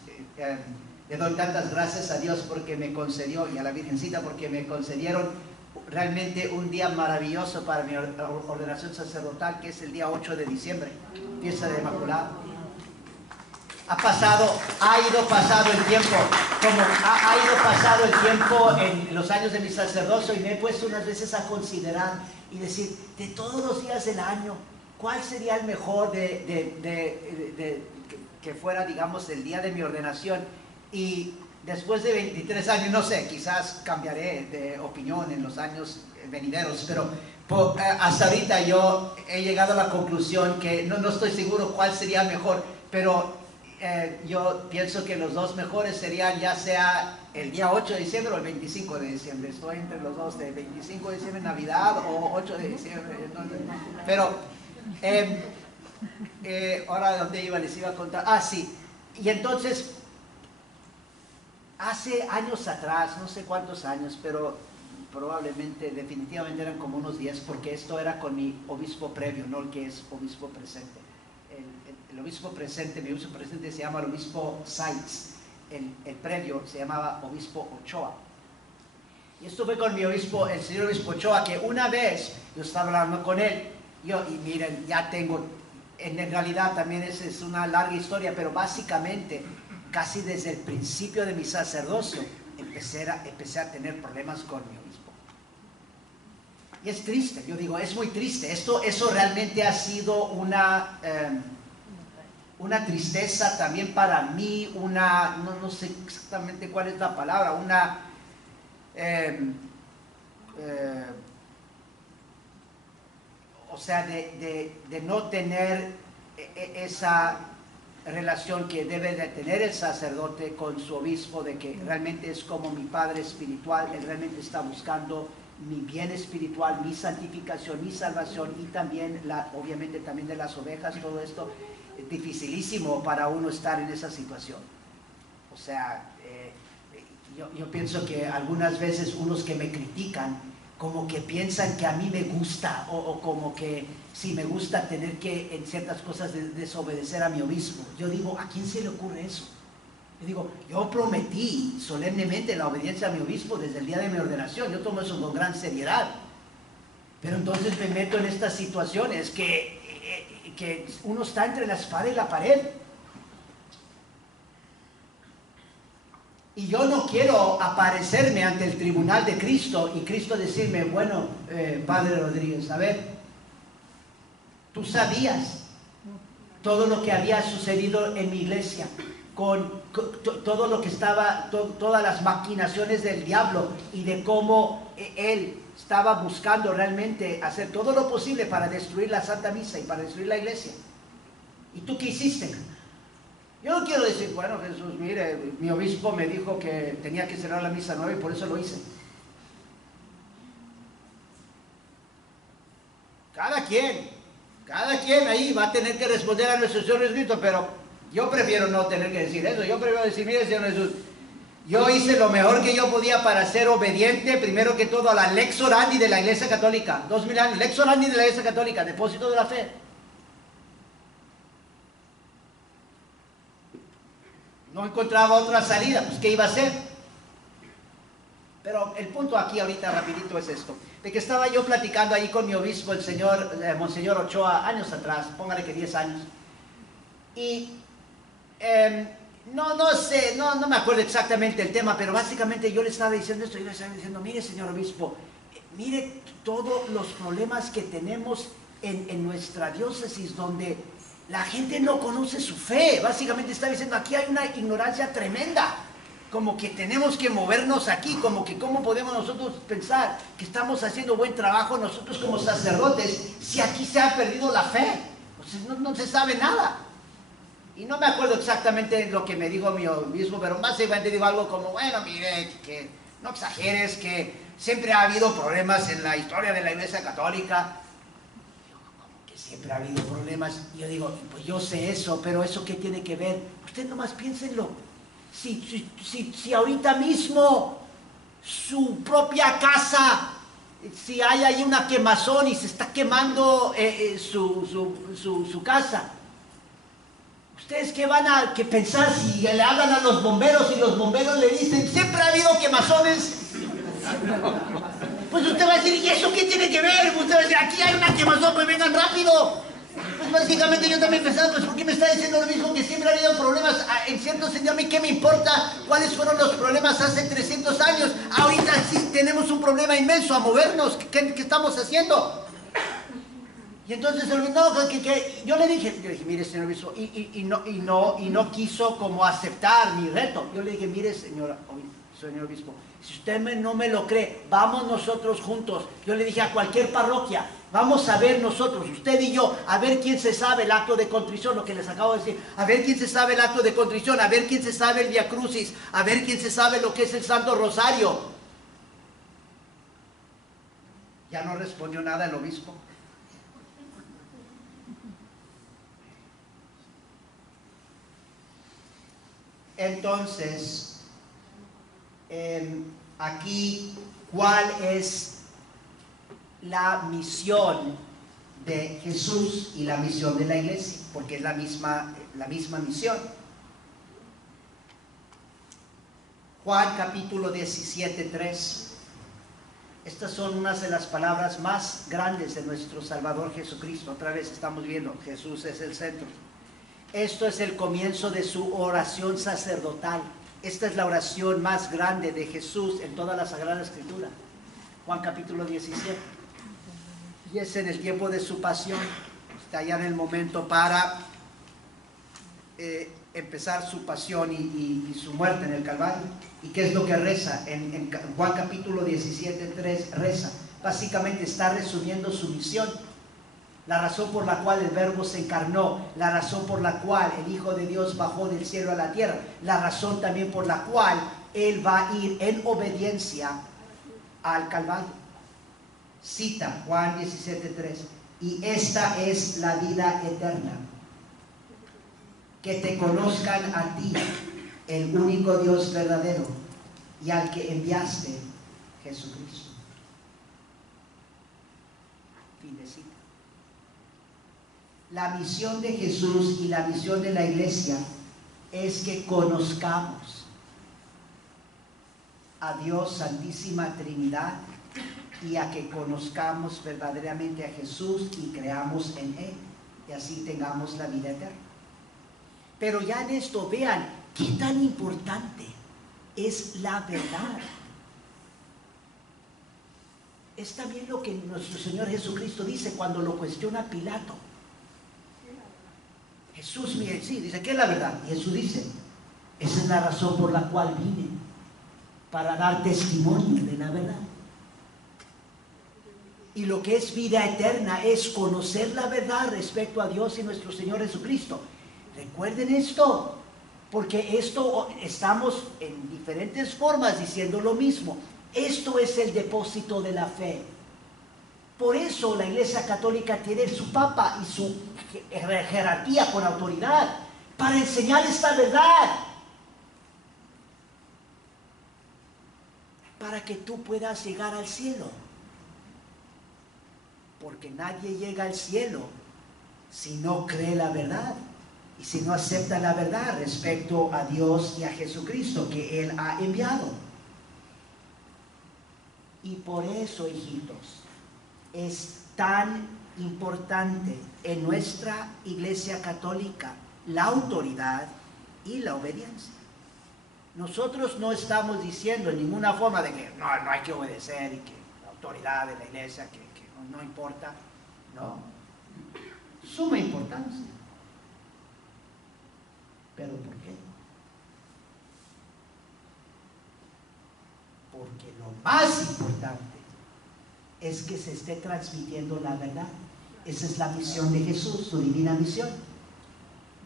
Le doy tantas gracias a Dios porque me concedió, y a la Virgencita porque me concedieron realmente un día maravilloso para mi ordenación sacerdotal, que es el día 8 de diciembre, fiesta de Inmaculada. Ha ido pasado el tiempo en los años de mi sacerdocio, y me he puesto unas veces a considerar y decir, de todos los días del año, ¿cuál sería el mejor que fuera, digamos, el día de mi ordenación? Y después de 23 años, no sé, quizás cambiaré de opinión en los años venideros, pero hasta ahorita yo he llegado a la conclusión que no estoy seguro cuál sería mejor, pero yo pienso que los dos mejores serían ya sea el día 8 de diciembre o el 25 de diciembre. Estoy entre los dos, de 25 de diciembre, Navidad, o 8 de diciembre. Pero, ahora, ¿dónde iba? Les iba a contar. Ah, sí. Y entonces, hace años atrás, no sé cuántos años, pero probablemente, definitivamente eran como unos 10, porque esto era con mi obispo previo, no el que es obispo presente. El obispo presente, mi obispo presente se llama el obispo Saitz, el previo se llamaba obispo Ochoa. Y esto fue con mi obispo, el señor obispo Ochoa, que una vez yo estaba hablando con él, y miren, ya tengo, en realidad también es una larga historia, pero básicamente, casi desde el principio de mi sacerdocio, empecé a tener problemas con mi obispo. Y es triste, yo digo, es muy triste. Eso realmente ha sido una tristeza también para mí, no sé exactamente cuál es la palabra, o sea, de no tener esa relación que debe de tener el sacerdote con su obispo, de que realmente es como mi padre espiritual. Él realmente está buscando mi bien espiritual, mi santificación, mi salvación, y también, obviamente, también de las ovejas. Todo esto es dificilísimo para uno estar en esa situación. O sea, yo pienso que algunas veces unos que me critican, como que piensan que a mí me gusta, o como que si me gusta tener que en ciertas cosas desobedecer a mi obispo. Yo digo, ¿a quién se le ocurre eso? Yo digo, yo prometí solemnemente la obediencia a mi obispo desde el día de mi ordenación. Yo tomo eso con gran seriedad. Pero entonces me meto en estas situaciones que uno está entre la espada y la pared. Y yo no quiero aparecerme ante el tribunal de Cristo y Cristo decirme, bueno, Padre Rodríguez, a ver, tú sabías todo lo que había sucedido en mi iglesia, con todo lo que estaba, todas las maquinaciones del diablo, y de cómo él estaba buscando realmente hacer todo lo posible para destruir la Santa Misa y para destruir la iglesia. ¿Y tú qué hiciste? Yo no quiero decir, bueno, Jesús, mire, mi obispo me dijo que tenía que cerrar la misa 9 y por eso lo hice. Cada quien ahí va a tener que responder a nuestro Señor Jesucristo, pero yo prefiero no tener que decir eso. Yo prefiero decir, mire, Señor Jesús, yo hice lo mejor que yo podía para ser obediente, primero que todo, a la Lex Orandi de la Iglesia Católica. 2000 años, Lex Orandi de la Iglesia Católica, depósito de la fe. No encontraba otra salida, pues ¿qué iba a hacer? Pero el punto aquí ahorita rapidito es esto, de que estaba yo platicando ahí con mi obispo, el señor Monseñor Ochoa, años atrás, póngale que 10 años, y no sé, no me acuerdo exactamente el tema, pero básicamente yo le estaba diciendo esto, y le estaba diciendo, mire señor obispo, mire todos los problemas que tenemos en nuestra diócesis, donde la gente no conoce su fe. Básicamente está diciendo, aquí hay una ignorancia tremenda, como que tenemos que movernos aquí, como que cómo podemos nosotros pensar que estamos haciendo buen trabajo nosotros como sacerdotes, si aquí se ha perdido la fe. O sea, no se sabe nada. Y no me acuerdo exactamente lo que me dijo mi obispo, pero básicamente digo algo como, bueno, mire, que no exageres, que siempre ha habido problemas en la historia de la Iglesia Católica. siempre ha habido problemas. Y yo digo, pues yo sé eso, pero ¿eso qué tiene que ver? Usted nomás piénsenlo. Si ahorita mismo su propia casa, si hay ahí una quemazón y se está quemando su casa, ¿ustedes qué van a pensar si le hablan a los bomberos y los bomberos le dicen, siempre ha habido quemazones? Pues usted va a decir, ¿y eso qué tiene que ver? Usted va a decir, aquí hay una quemazón, pues vengan rápido. Pues básicamente yo también pensaba, pues ¿por qué me está diciendo lo mismo que siempre ha habido problemas? En cierto sentido, a mí qué me importa cuáles fueron los problemas hace 300 años. Ahorita sí tenemos un problema inmenso a movernos. ¿Qué estamos haciendo? Y entonces yo le dije, mire señor obispo, y no quiso como aceptar mi reto. Yo le dije, mire señor obispo, si usted no me lo cree, vamos nosotros juntos. Yo le dije a cualquier parroquia, vamos a ver nosotros, usted y yo, a ver quién se sabe el acto de contrición, lo que les acabo de decir, a ver quién se sabe el acto de contrición, a ver quién se sabe el Via Crucis, a ver quién se sabe lo que es el Santo Rosario. Ya no respondió nada el obispo. Entonces, aquí, ¿cuál es la misión de Jesús y la misión de la iglesia? Porque es la misma misión. Juan capítulo 17:3. Estas son unas de las palabras más grandes de nuestro Salvador Jesucristo. Otra vez estamos viendo, Jesús es el centro. Esto es el comienzo de su oración sacerdotal. Esta es la oración más grande de Jesús en toda la Sagrada Escritura. Juan capítulo 17. Y es en el tiempo de su pasión. Está ya en el momento para empezar su pasión y su muerte en el Calvario. ¿Y qué es lo que reza? En Juan capítulo 17:3 reza. Básicamente está resumiendo su misión. La razón por la cual el Verbo se encarnó, la razón por la cual el Hijo de Dios bajó del cielo a la tierra, la razón también por la cual Él va a ir en obediencia al Calvario. Cita Juan 17:3. Y esta es la vida eterna, que te conozcan a ti, el único Dios verdadero, y al que enviaste, Jesucristo. Fin de cita. La misión de Jesús y la misión de la iglesia es que conozcamos a Dios Santísima Trinidad y a que conozcamos verdaderamente a Jesús y creamos en Él y así tengamos la vida eterna. Pero ya en esto vean qué tan importante es la verdad. Es también lo que nuestro Señor Jesucristo dice cuando lo cuestiona Pilato. Jesús, mire, sí, dice, ¿qué es la verdad? Y Jesús dice, esa es la razón por la cual vine, para dar testimonio de la verdad. Y lo que es vida eterna es conocer la verdad respecto a Dios y nuestro Señor Jesucristo. Recuerden esto, porque esto estamos en diferentes formas diciendo lo mismo. Esto es el depósito de la fe. Por eso la Iglesia Católica tiene su Papa y su jerarquía con autoridad para enseñar esta verdad, para que tú puedas llegar al cielo, porque nadie llega al cielo si no cree la verdad y si no acepta la verdad respecto a Dios y a Jesucristo que Él ha enviado. Y por eso, hijitos, es tan importante en nuestra Iglesia Católica la autoridad y la obediencia. Nosotros no estamos diciendo en ninguna forma de que no hay que obedecer y que la autoridad de la Iglesia que no importa. No, suma importancia. ¿Pero por qué? Porque lo más importante es que se esté transmitiendo la verdad. Esa es la misión de Jesús, su divina misión.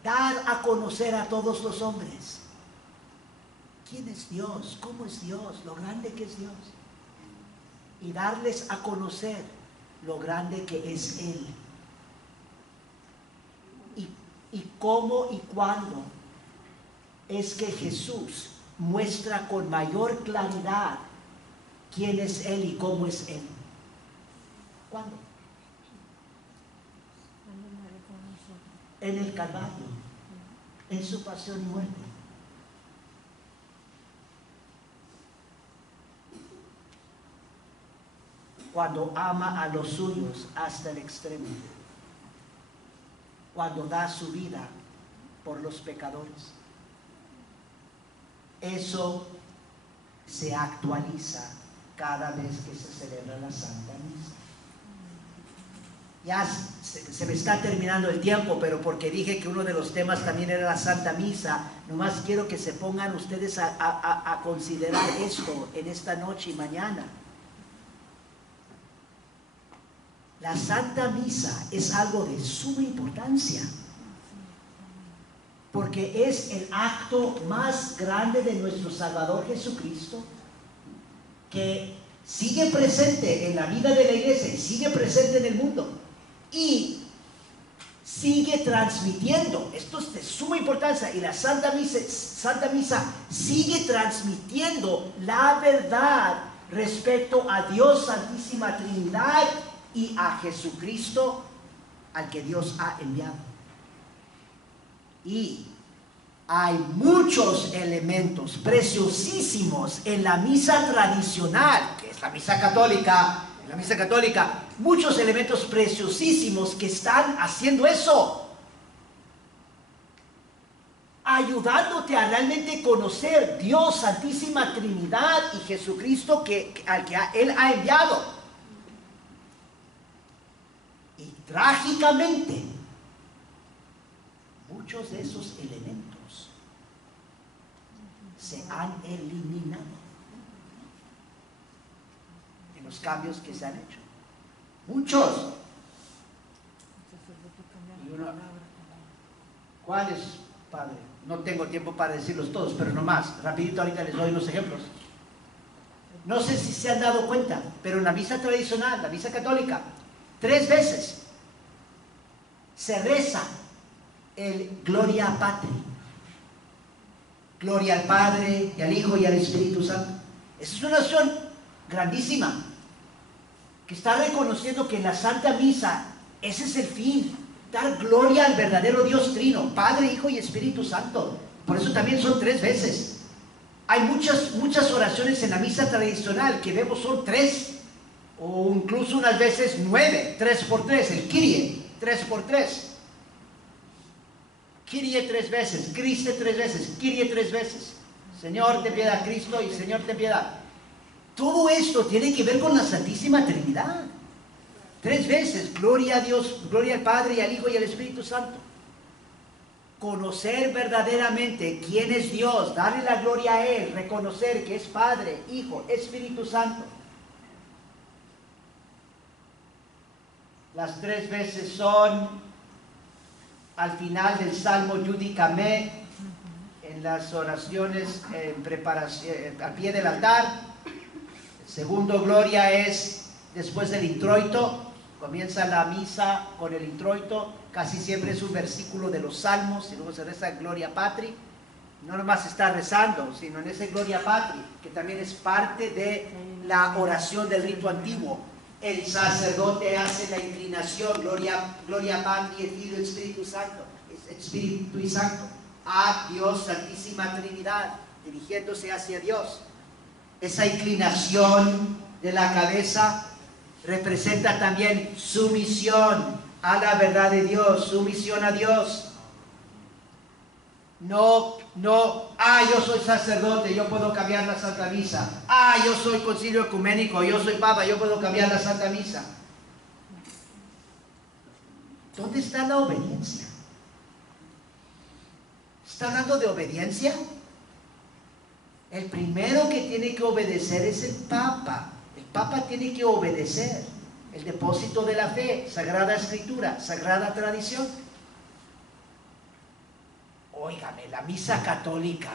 Dar a conocer a todos los hombres quién es Dios, cómo es Dios, lo grande que es Dios. Y darles a conocer lo grande que es Él. cómo y cuándo es que Jesús muestra con mayor claridad quién es Él y cómo es Él? ¿Cuándo? En el Calvario, en su pasión y muerte. Cuando ama a los suyos hasta el extremo, cuando da su vida por los pecadores. Eso se actualiza cada vez que se celebra la Santa Misa. Ya se me está terminando el tiempo, pero porque dije que uno de los temas también era la Santa Misa, nomás quiero que se pongan ustedes a considerar esto en esta noche y mañana. La Santa Misa es algo de suma importancia, porque es el acto más grande de nuestro Salvador Jesucristo, que sigue presente en la vida de la iglesia y sigue presente en el mundo y sigue transmitiendo. Esto es de suma importancia, y la Santa Misa sigue transmitiendo la verdad respecto a Dios Santísima Trinidad y a Jesucristo, al que Dios ha enviado. Y hay muchos elementos preciosísimos en la misa tradicional, que es la misa católica. En la misa católica, muchos elementos preciosísimos que están haciendo eso, ayudándote a realmente conocer Dios Santísima Trinidad y Jesucristo al que Él ha enviado. Y trágicamente, muchos de esos elementos se han eliminado en los cambios que se han hecho. Muchos. ¿Cuáles, Padre? No tengo tiempo para decirlos todos, pero nomás, rapidito ahorita les doy unos ejemplos. No sé si se han dado cuenta, pero en la misa tradicional, la misa católica, 3 veces se reza el Gloria Patri. Gloria al Padre, y al Hijo, y al Espíritu Santo. Esa es una oración grandísima, que está reconociendo que en la Santa Misa ese es el fin, dar gloria al verdadero Dios Trino, Padre, Hijo y Espíritu Santo. Por eso también son 3 veces. Hay muchas oraciones en la misa tradicional que vemos son 3, o incluso unas veces 9, 3 por 3, el Kyrie, 3 por 3. Kyrie 3 veces, Criste 3 veces, Kyrie 3 veces. Señor, ten piedad, Cristo, y Señor, ten piedad. Todo esto tiene que ver con la Santísima Trinidad. 3 veces, gloria a Dios, gloria al Padre, y al Hijo, y al Espíritu Santo. Conocer verdaderamente quién es Dios, darle la gloria a Él, reconocer que es Padre, Hijo, Espíritu Santo. Las 3 veces son al final del Salmo Judicame, en las oraciones en preparación, al pie del altar. El segundo gloria es después del introito. Comienza la misa con el introito, casi siempre es un versículo de los Salmos, y luego se reza Gloria Patri. No nomás está rezando, sino en ese Gloria Patri, que también es parte de la oración del rito antiguo. El sacerdote hace la inclinación, Gloria Patri, el Hijo y el Espíritu Santo, a Dios Santísima Trinidad, dirigiéndose hacia Dios. Esa inclinación de la cabeza representa también sumisión a la verdad de Dios, sumisión a Dios. No, yo soy sacerdote, yo puedo cambiar la Santa Misa. Yo soy concilio ecuménico, yo soy papa, yo puedo cambiar la Santa Misa. ¿Dónde está la obediencia? ¿Está hablando de obediencia? El primero que tiene que obedecer es el Papa. El Papa tiene que obedecer el depósito de la fe, Sagrada Escritura, Sagrada Tradición. Óigame, la misa católica,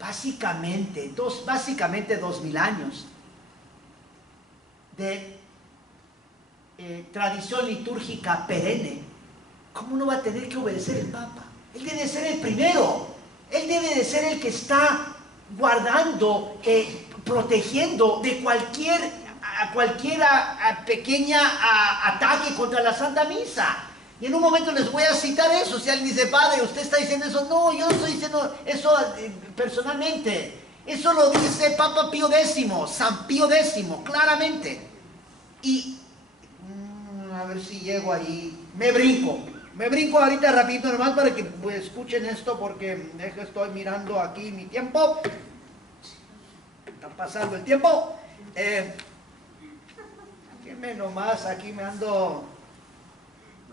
básicamente 2000 años de tradición litúrgica perenne. ¿Cómo no va a tener que obedecer el Papa? Él debe de ser el primero. Él debe de ser el que está guardando, protegiendo de cualquier pequeña ataque contra la Santa Misa. Y en un momento les voy a citar eso. Si alguien dice, padre, usted está diciendo eso. No, yo no estoy diciendo eso personalmente. Eso lo dice Papa Pío X, San Pío X, claramente. Y, a ver si llego ahí. Me brinco ahorita rapidito nomás para que pues, escuchen esto, porque estoy mirando aquí mi tiempo. Está pasando el tiempo. Déjenme nomás, aquí me ando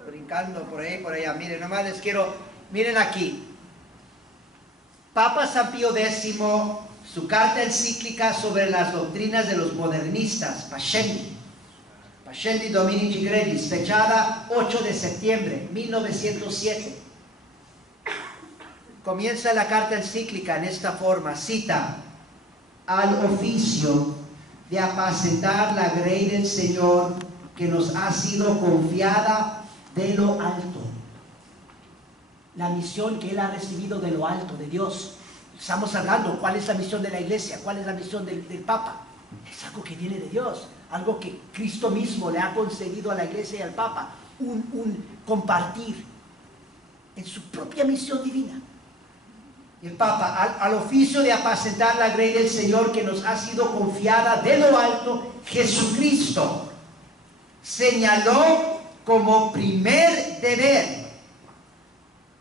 brincando por ahí, por allá. Miren, nomás les quiero, miren aquí. Papa San Pío X, su carta encíclica sobre las doctrinas de los modernistas, Pascendi Dominici Credis, fechada 8 de septiembre 1907. Comienza la carta encíclica en esta forma, cita: al oficio de apacentar la grey del Señor que nos ha sido confiada de lo alto. La misión que Él ha recibido de lo alto, de Dios. Estamos hablando, ¿cuál es la misión de la iglesia? ¿Cuál es la misión del Papa? Es algo que viene de Dios, algo que Cristo mismo le ha concedido a la iglesia y al Papa, un compartir en su propia misión divina. El Papa, al oficio de apacentar la grey del Señor que nos ha sido confiada de lo alto, Jesucristo señaló como primer deber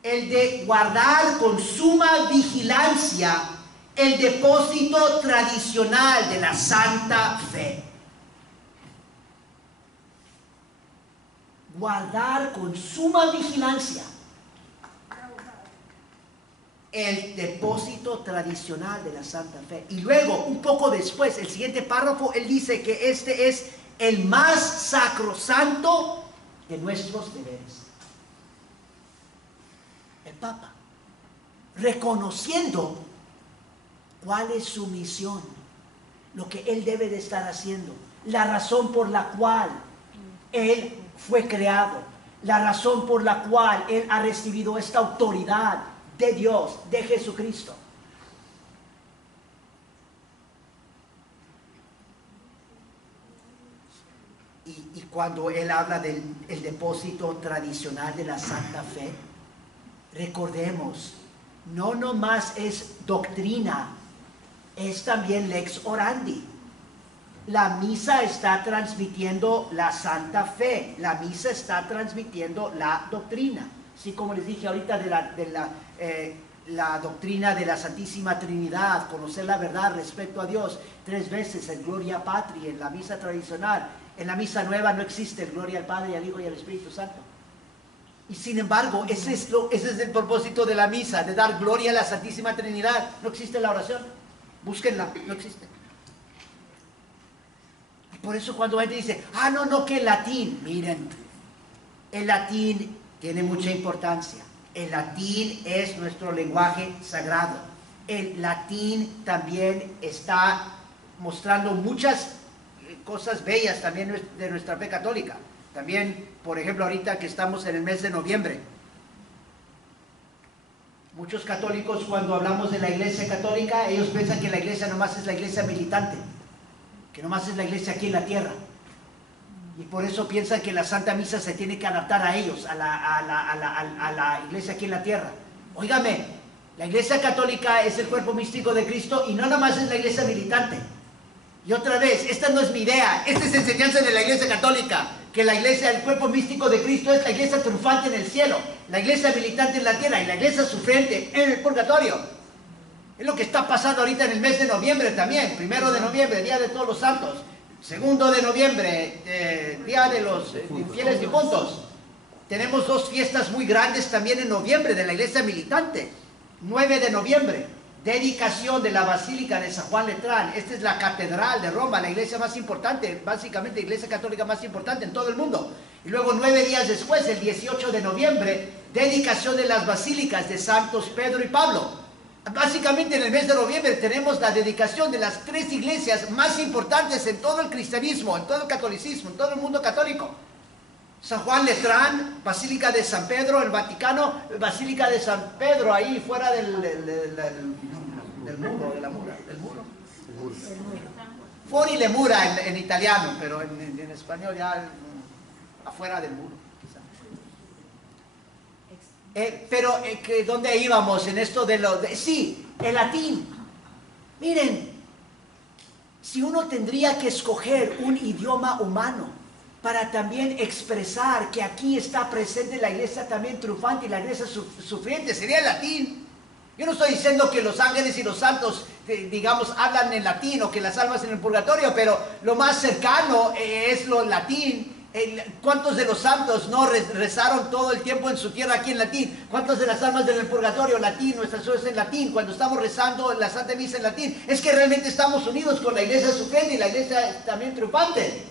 el de guardar con suma vigilancia el depósito tradicional de la Santa Fe. Guardar con suma vigilancia el depósito tradicional de la Santa Fe. Y luego, un poco después, el siguiente párrafo, él dice que este es el más sacrosanto de nuestros deberes. El Papa, reconociendo cuál es su misión, lo que él debe de estar haciendo, la razón por la cual él fue creado, la razón por la cual él ha recibido esta autoridad de Dios, de Jesucristo. Y cuando él habla del depósito tradicional de la Santa Fe, recordemos, no nomás es doctrina, es también lex orandi. La misa está transmitiendo la Santa Fe, la misa está transmitiendo la doctrina. Así como les dije ahorita la doctrina de la Santísima Trinidad, conocer la verdad respecto a Dios, 3 veces el Gloria Patri en la misa tradicional. En la misa nueva no existe el Gloria al Padre, al Hijo y al Espíritu Santo. Y sin embargo, ese es el propósito de la misa, de dar gloria a la Santísima Trinidad. No existe la oración, búsquenla, no existe. Y por eso cuando la gente dice, no, que el latín, miren, el latín tiene mucha importancia. El latín es nuestro lenguaje sagrado. El latín también está mostrando muchas cosas bellas también de nuestra fe católica. También, por ejemplo, ahorita que estamos en el mes de noviembre, muchos católicos cuando hablamos de la iglesia católica, ellos piensan que la iglesia nomás es la iglesia militante, que nomás es la iglesia aquí en la tierra. Y por eso piensan que la Santa Misa se tiene que adaptar a ellos, a la iglesia aquí en la tierra. Óigame, la iglesia católica es el cuerpo místico de Cristo y no nomás es la iglesia militante. Y otra vez, esta no es mi idea, esta es enseñanza de la iglesia católica, que la iglesia, el cuerpo místico de Cristo es la iglesia triunfante en el cielo, la iglesia militante en la tierra y la iglesia sufriente en el purgatorio. Es lo que está pasando ahorita en el mes de noviembre también, 1 de noviembre, Día de Todos los Santos, 2 de noviembre, Día de los Fieles Difuntos. Tenemos 2 fiestas muy grandes también en noviembre de la iglesia militante. 9 de noviembre, dedicación de la Basílica de San Juan Letrán. Esta es la catedral de Roma, la iglesia más importante, básicamente la iglesia católica más importante en todo el mundo. Y luego 9 días después, el 18 de noviembre, dedicación de las basílicas de Santos Pedro y Pablo. Básicamente en el mes de noviembre tenemos la dedicación de las 3 iglesias más importantes en todo el cristianismo, en todo el catolicismo, en todo el mundo católico. San Juan Letrán, Basílica de San Pedro, el Vaticano, Basílica de San Pedro, ahí fuera del muro, de la mura, del muro. Fuori le mura en italiano, pero en español ya afuera del muro. Pero ¿dónde íbamos en esto de lo de, sí, el latín? Miren, si uno tendría que escoger un idioma humano para también expresar que aquí está presente la iglesia también triunfante y la iglesia sufriente, sería el latín. Yo no estoy diciendo que los ángeles y los santos, digamos, hablan en latín o que las almas en el purgatorio, pero lo más cercano es lo latín. ¿Cuántos de los santos no rezaron todo el tiempo en su tierra aquí en latín? ¿Cuántas de las almas del purgatorio latín, nuestras sueños en latín? Cuando estamos rezando la Santa Misa en latín, es que realmente estamos unidos con la iglesia sufriente y la iglesia también triunfante.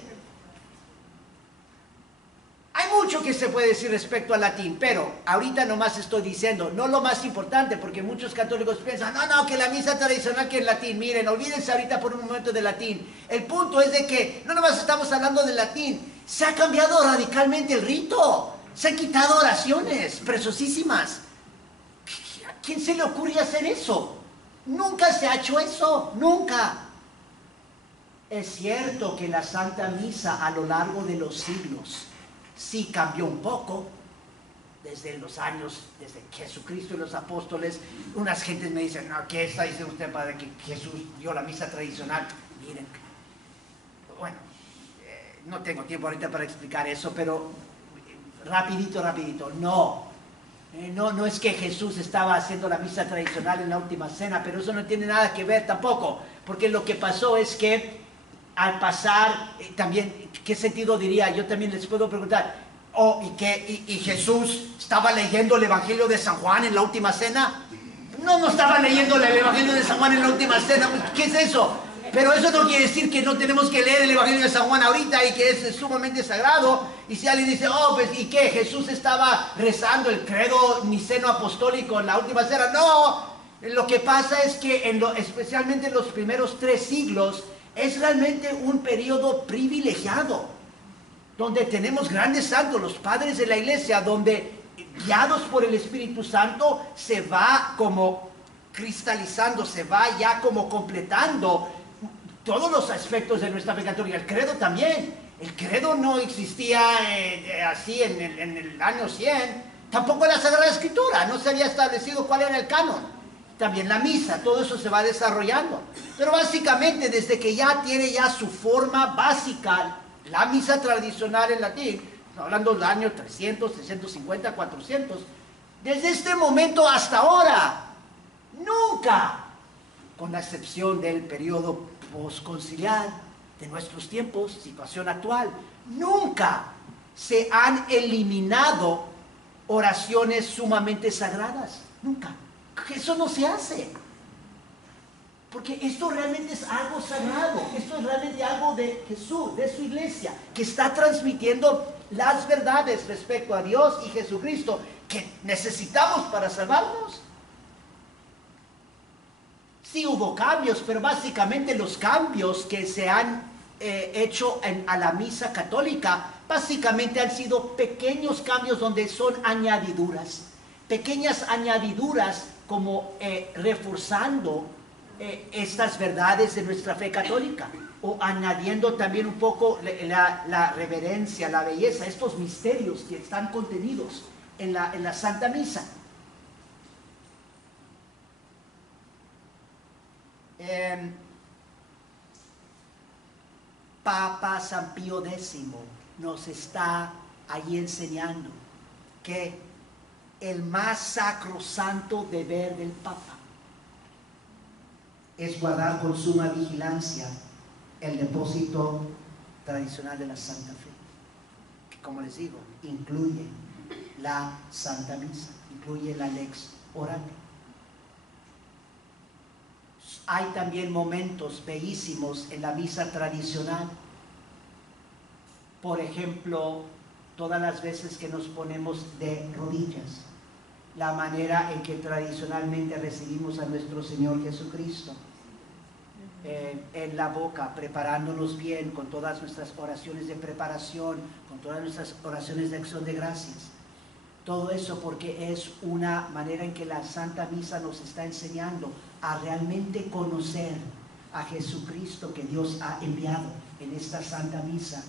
Hay mucho que se puede decir respecto al latín, pero ahorita nomás estoy diciendo, no lo más importante, porque muchos católicos piensan, no, que la misa tradicional que es latín. Miren, olvídense ahorita por un momento del latín. El punto es de que no nomás estamos hablando del latín, se ha cambiado radicalmente el rito, se han quitado oraciones preciosísimas. ¿A quién se le ocurre hacer eso? Nunca se ha hecho eso, nunca. Es cierto que la Santa Misa a lo largo de los siglos sí cambió un poco, desde los años, desde Jesucristo y los apóstoles. Unas gentes me dicen, no, ¿qué está diciendo usted, padre, que Jesús dio la misa tradicional? Miren, bueno, no tengo tiempo ahorita para explicar eso, pero rapidito, no es que Jesús estaba haciendo la misa tradicional en la última cena, pero eso no tiene nada que ver tampoco, porque lo que pasó es que al pasar, también, ¿qué sentido diría? Yo también les puedo preguntar, ¿y Jesús estaba leyendo el Evangelio de San Juan en la última cena? No estaba leyendo el Evangelio de San Juan en la última cena. ¿Qué es eso? Pero eso no quiere decir que no tenemos que leer el Evangelio de San Juan ahorita y que es sumamente sagrado. Y si alguien dice, pues, ¿y qué? ¿Jesús estaba rezando el credo niceno apostólico en la última cena? No, lo que pasa es que especialmente en los primeros 3 siglos, es realmente un periodo privilegiado, donde tenemos grandes santos, los padres de la iglesia, donde guiados por el Espíritu Santo se va como cristalizando, se va ya como completando todos los aspectos de nuestra fe católica. El credo también. El credo no existía así en el año 100, tampoco la Sagrada Escritura, no se había establecido cuál era el canon. También la misa, todo eso se va desarrollando. Pero básicamente, desde que ya tiene su forma básica, la misa tradicional en latín, hablando del año 300, 350, 400, desde este momento hasta ahora, nunca, con la excepción del periodo posconciliar de nuestros tiempos, situación actual, nunca se han eliminado oraciones sumamente sagradas. Nunca. Eso no se hace, porque esto realmente es algo sagrado, esto es realmente algo de Jesús, de su iglesia, que está transmitiendo las verdades respecto a Dios y Jesucristo que necesitamos para salvarnos. Sí hubo cambios, pero básicamente los cambios que se han hecho a la misa católica, básicamente han sido pequeños cambios donde son añadiduras, pequeñas añadiduras como reforzando estas verdades de nuestra fe católica, o añadiendo también un poco la reverencia, la belleza, estos misterios que están contenidos en la Santa Misa. Papa San Pío X nos está ahí enseñando que el más sacrosanto deber del Papa es guardar con suma vigilancia el depósito tradicional de la Santa Fe, que, como les digo, incluye la Santa Misa, incluye la Lex Orante. Hay también momentos bellísimos en la misa tradicional. Por ejemplo, todas las veces que nos ponemos de rodillas, la manera en que tradicionalmente recibimos a nuestro Señor Jesucristo. en la boca, preparándonos bien con todas nuestras oraciones de preparación, con todas nuestras oraciones de acción de gracias. Todo eso porque es una manera en que la Santa Misa nos está enseñando a realmente conocer a Jesucristo que Dios ha enviado en esta Santa Misa.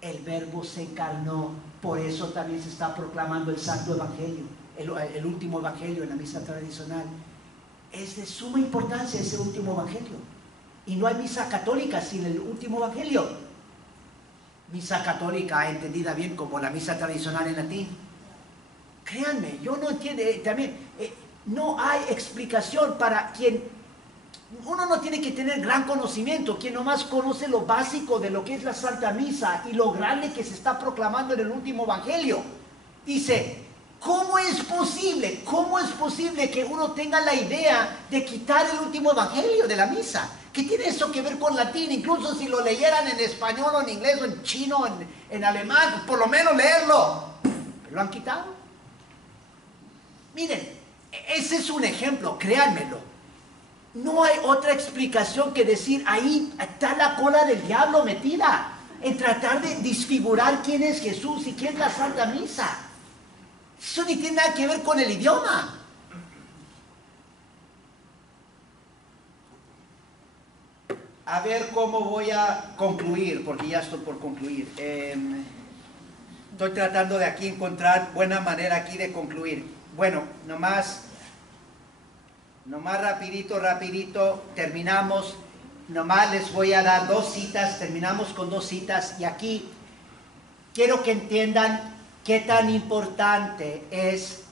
El Verbo se encarnó, por eso también se está proclamando el Santo Evangelio, el último Evangelio en la misa tradicional. Es de suma importancia ese último Evangelio. Y no hay misa católica sin el último Evangelio. Misa católica entendida bien como la misa tradicional en latín. Créanme, yo no entiendo, también no hay explicación para quien, uno no tiene que tener gran conocimiento, quien nomás conoce lo básico de lo que es la Santa Misa y lo grande que se está proclamando en el último Evangelio. Dice, ¿cómo es posible que uno tenga la idea de quitar el último Evangelio de la misa? ¿Qué tiene eso que ver con latín? Incluso si lo leyeran en español o en inglés o en chino, en alemán, por lo menos leerlo. ¿Lo han quitado? Miren, ese es un ejemplo, créanmelo. No hay otra explicación que decir, ahí está la cola del diablo metida, en tratar de disfigurar quién es Jesús y quién es la Santa Misa. Eso ni tiene nada que ver con el idioma. A ver cómo voy a concluir, porque ya estoy por concluir. Estoy tratando de aquí encontrar buena manera aquí de concluir. Bueno, nomás rapidito, terminamos. Nomás les voy a dar 2 citas, terminamos con 2 citas. Y aquí quiero que entiendan qué tan importante es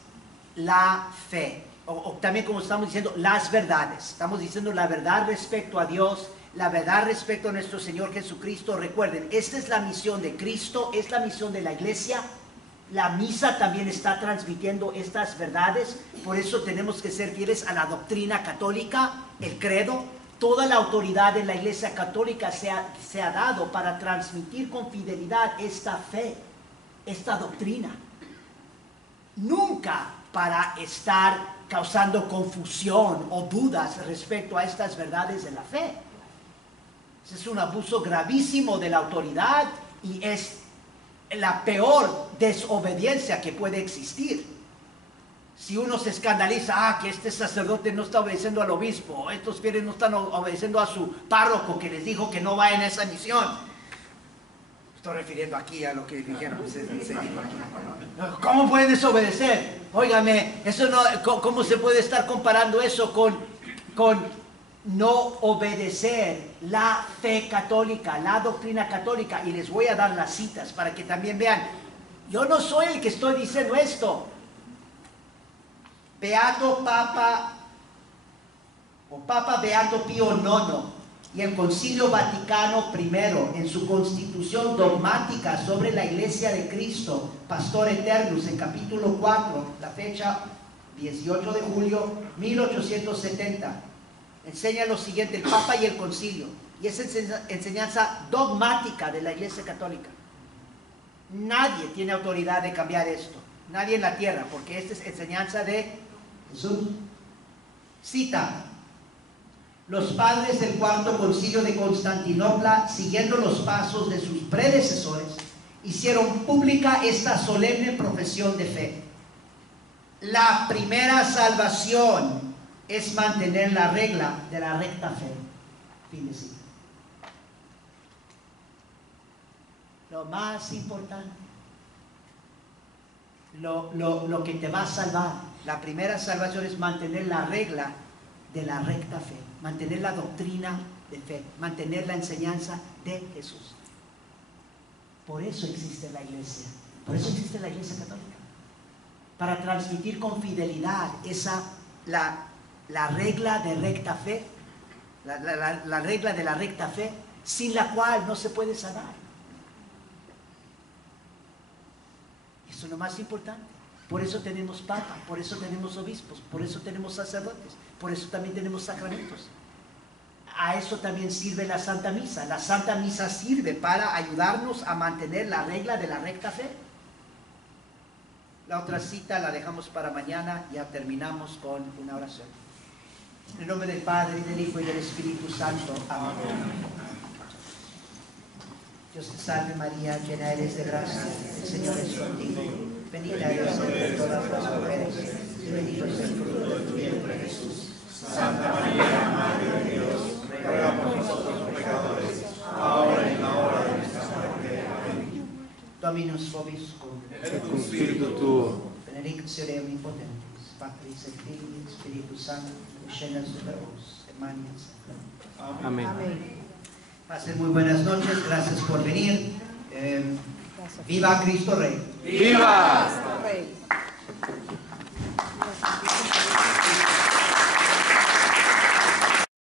la fe. O también, como estamos diciendo, las verdades. Estamos diciendo la verdad respecto a Dios, la verdad respecto a nuestro Señor Jesucristo. Recuerden, esta es la misión de Cristo, es la misión de la iglesia. La misa también está transmitiendo estas verdades, por eso tenemos que ser fieles a la doctrina católica, el credo. Toda la autoridad de la iglesia católica se ha dado para transmitir con fidelidad esta fe, esta doctrina. Nunca para estar causando confusión o dudas respecto a estas verdades de la fe. Ese es un abuso gravísimo de la autoridad y es la peor desobediencia que puede existir. Si uno se escandaliza, que este sacerdote no está obedeciendo al obispo, estos fieles no están obedeciendo a su párroco que les dijo que no vayan a esa misión. Estoy refiriendo aquí a lo que dijeron. ¿Cómo pueden desobedecer? Óigame, eso no, ¿cómo se puede estar comparando eso con no obedecer la fe católica, la doctrina católica? Y les voy a dar las citas para que también vean. Yo no soy el que estoy diciendo esto. Beato Papa Beato Pío IX y el Concilio Vaticano I, en su constitución dogmática sobre la Iglesia de Cristo, Pastor Eternus, en capítulo 4, la fecha 18 de julio 1870, enseña lo siguiente, el Papa y el Concilio, y es enseñanza dogmática de la Iglesia Católica. Nadie tiene autoridad de cambiar esto, nadie en la tierra, porque esta es enseñanza de Jesús. Cita: los padres del Cuarto Concilio de Constantinopla, siguiendo los pasos de sus predecesores, hicieron pública esta solemne profesión de fe. La primera salvación es mantener la regla de la recta fe. Fin de cita. Lo más importante, lo que te va a salvar, la primera salvación es mantener la regla de la recta fe, mantener la doctrina de fe, mantener la enseñanza de Jesús. Por eso existe la iglesia, por eso existe la Iglesia Católica, para transmitir con fidelidad la regla de recta fe, la regla de la recta fe, sin la cual no se puede salvar. Eso es lo más importante. Por eso tenemos papa, por eso tenemos obispos, por eso tenemos sacerdotes, por eso también tenemos sacramentos. A eso también sirve la Santa Misa. La Santa Misa sirve para ayudarnos a mantener la regla de la recta fe. La otra cita la dejamos para mañana, ya terminamos con una oración. En el nombre del Padre, y del Hijo, y del Espíritu Santo. Amén. Dios te salve María, llena eres de gracia, el Señor es contigo. Bendita eres entre todas las mujeres, y bendito es el fruto de tu vientre, Jesús. Santa María, Madre de Dios, ruega por nosotros pecadores, ahora y en la hora de nuestra muerte. Amén. Dominus vobiscum, et cum spiritu tuo, benedictio Dei omnipotens, Patris et Filii, Spiritus Sancti, descendat super vos, et mania secundum. amén. Pasen muy buenas noches, gracias por venir. Viva Cristo Rey. ¡Viva! Rey.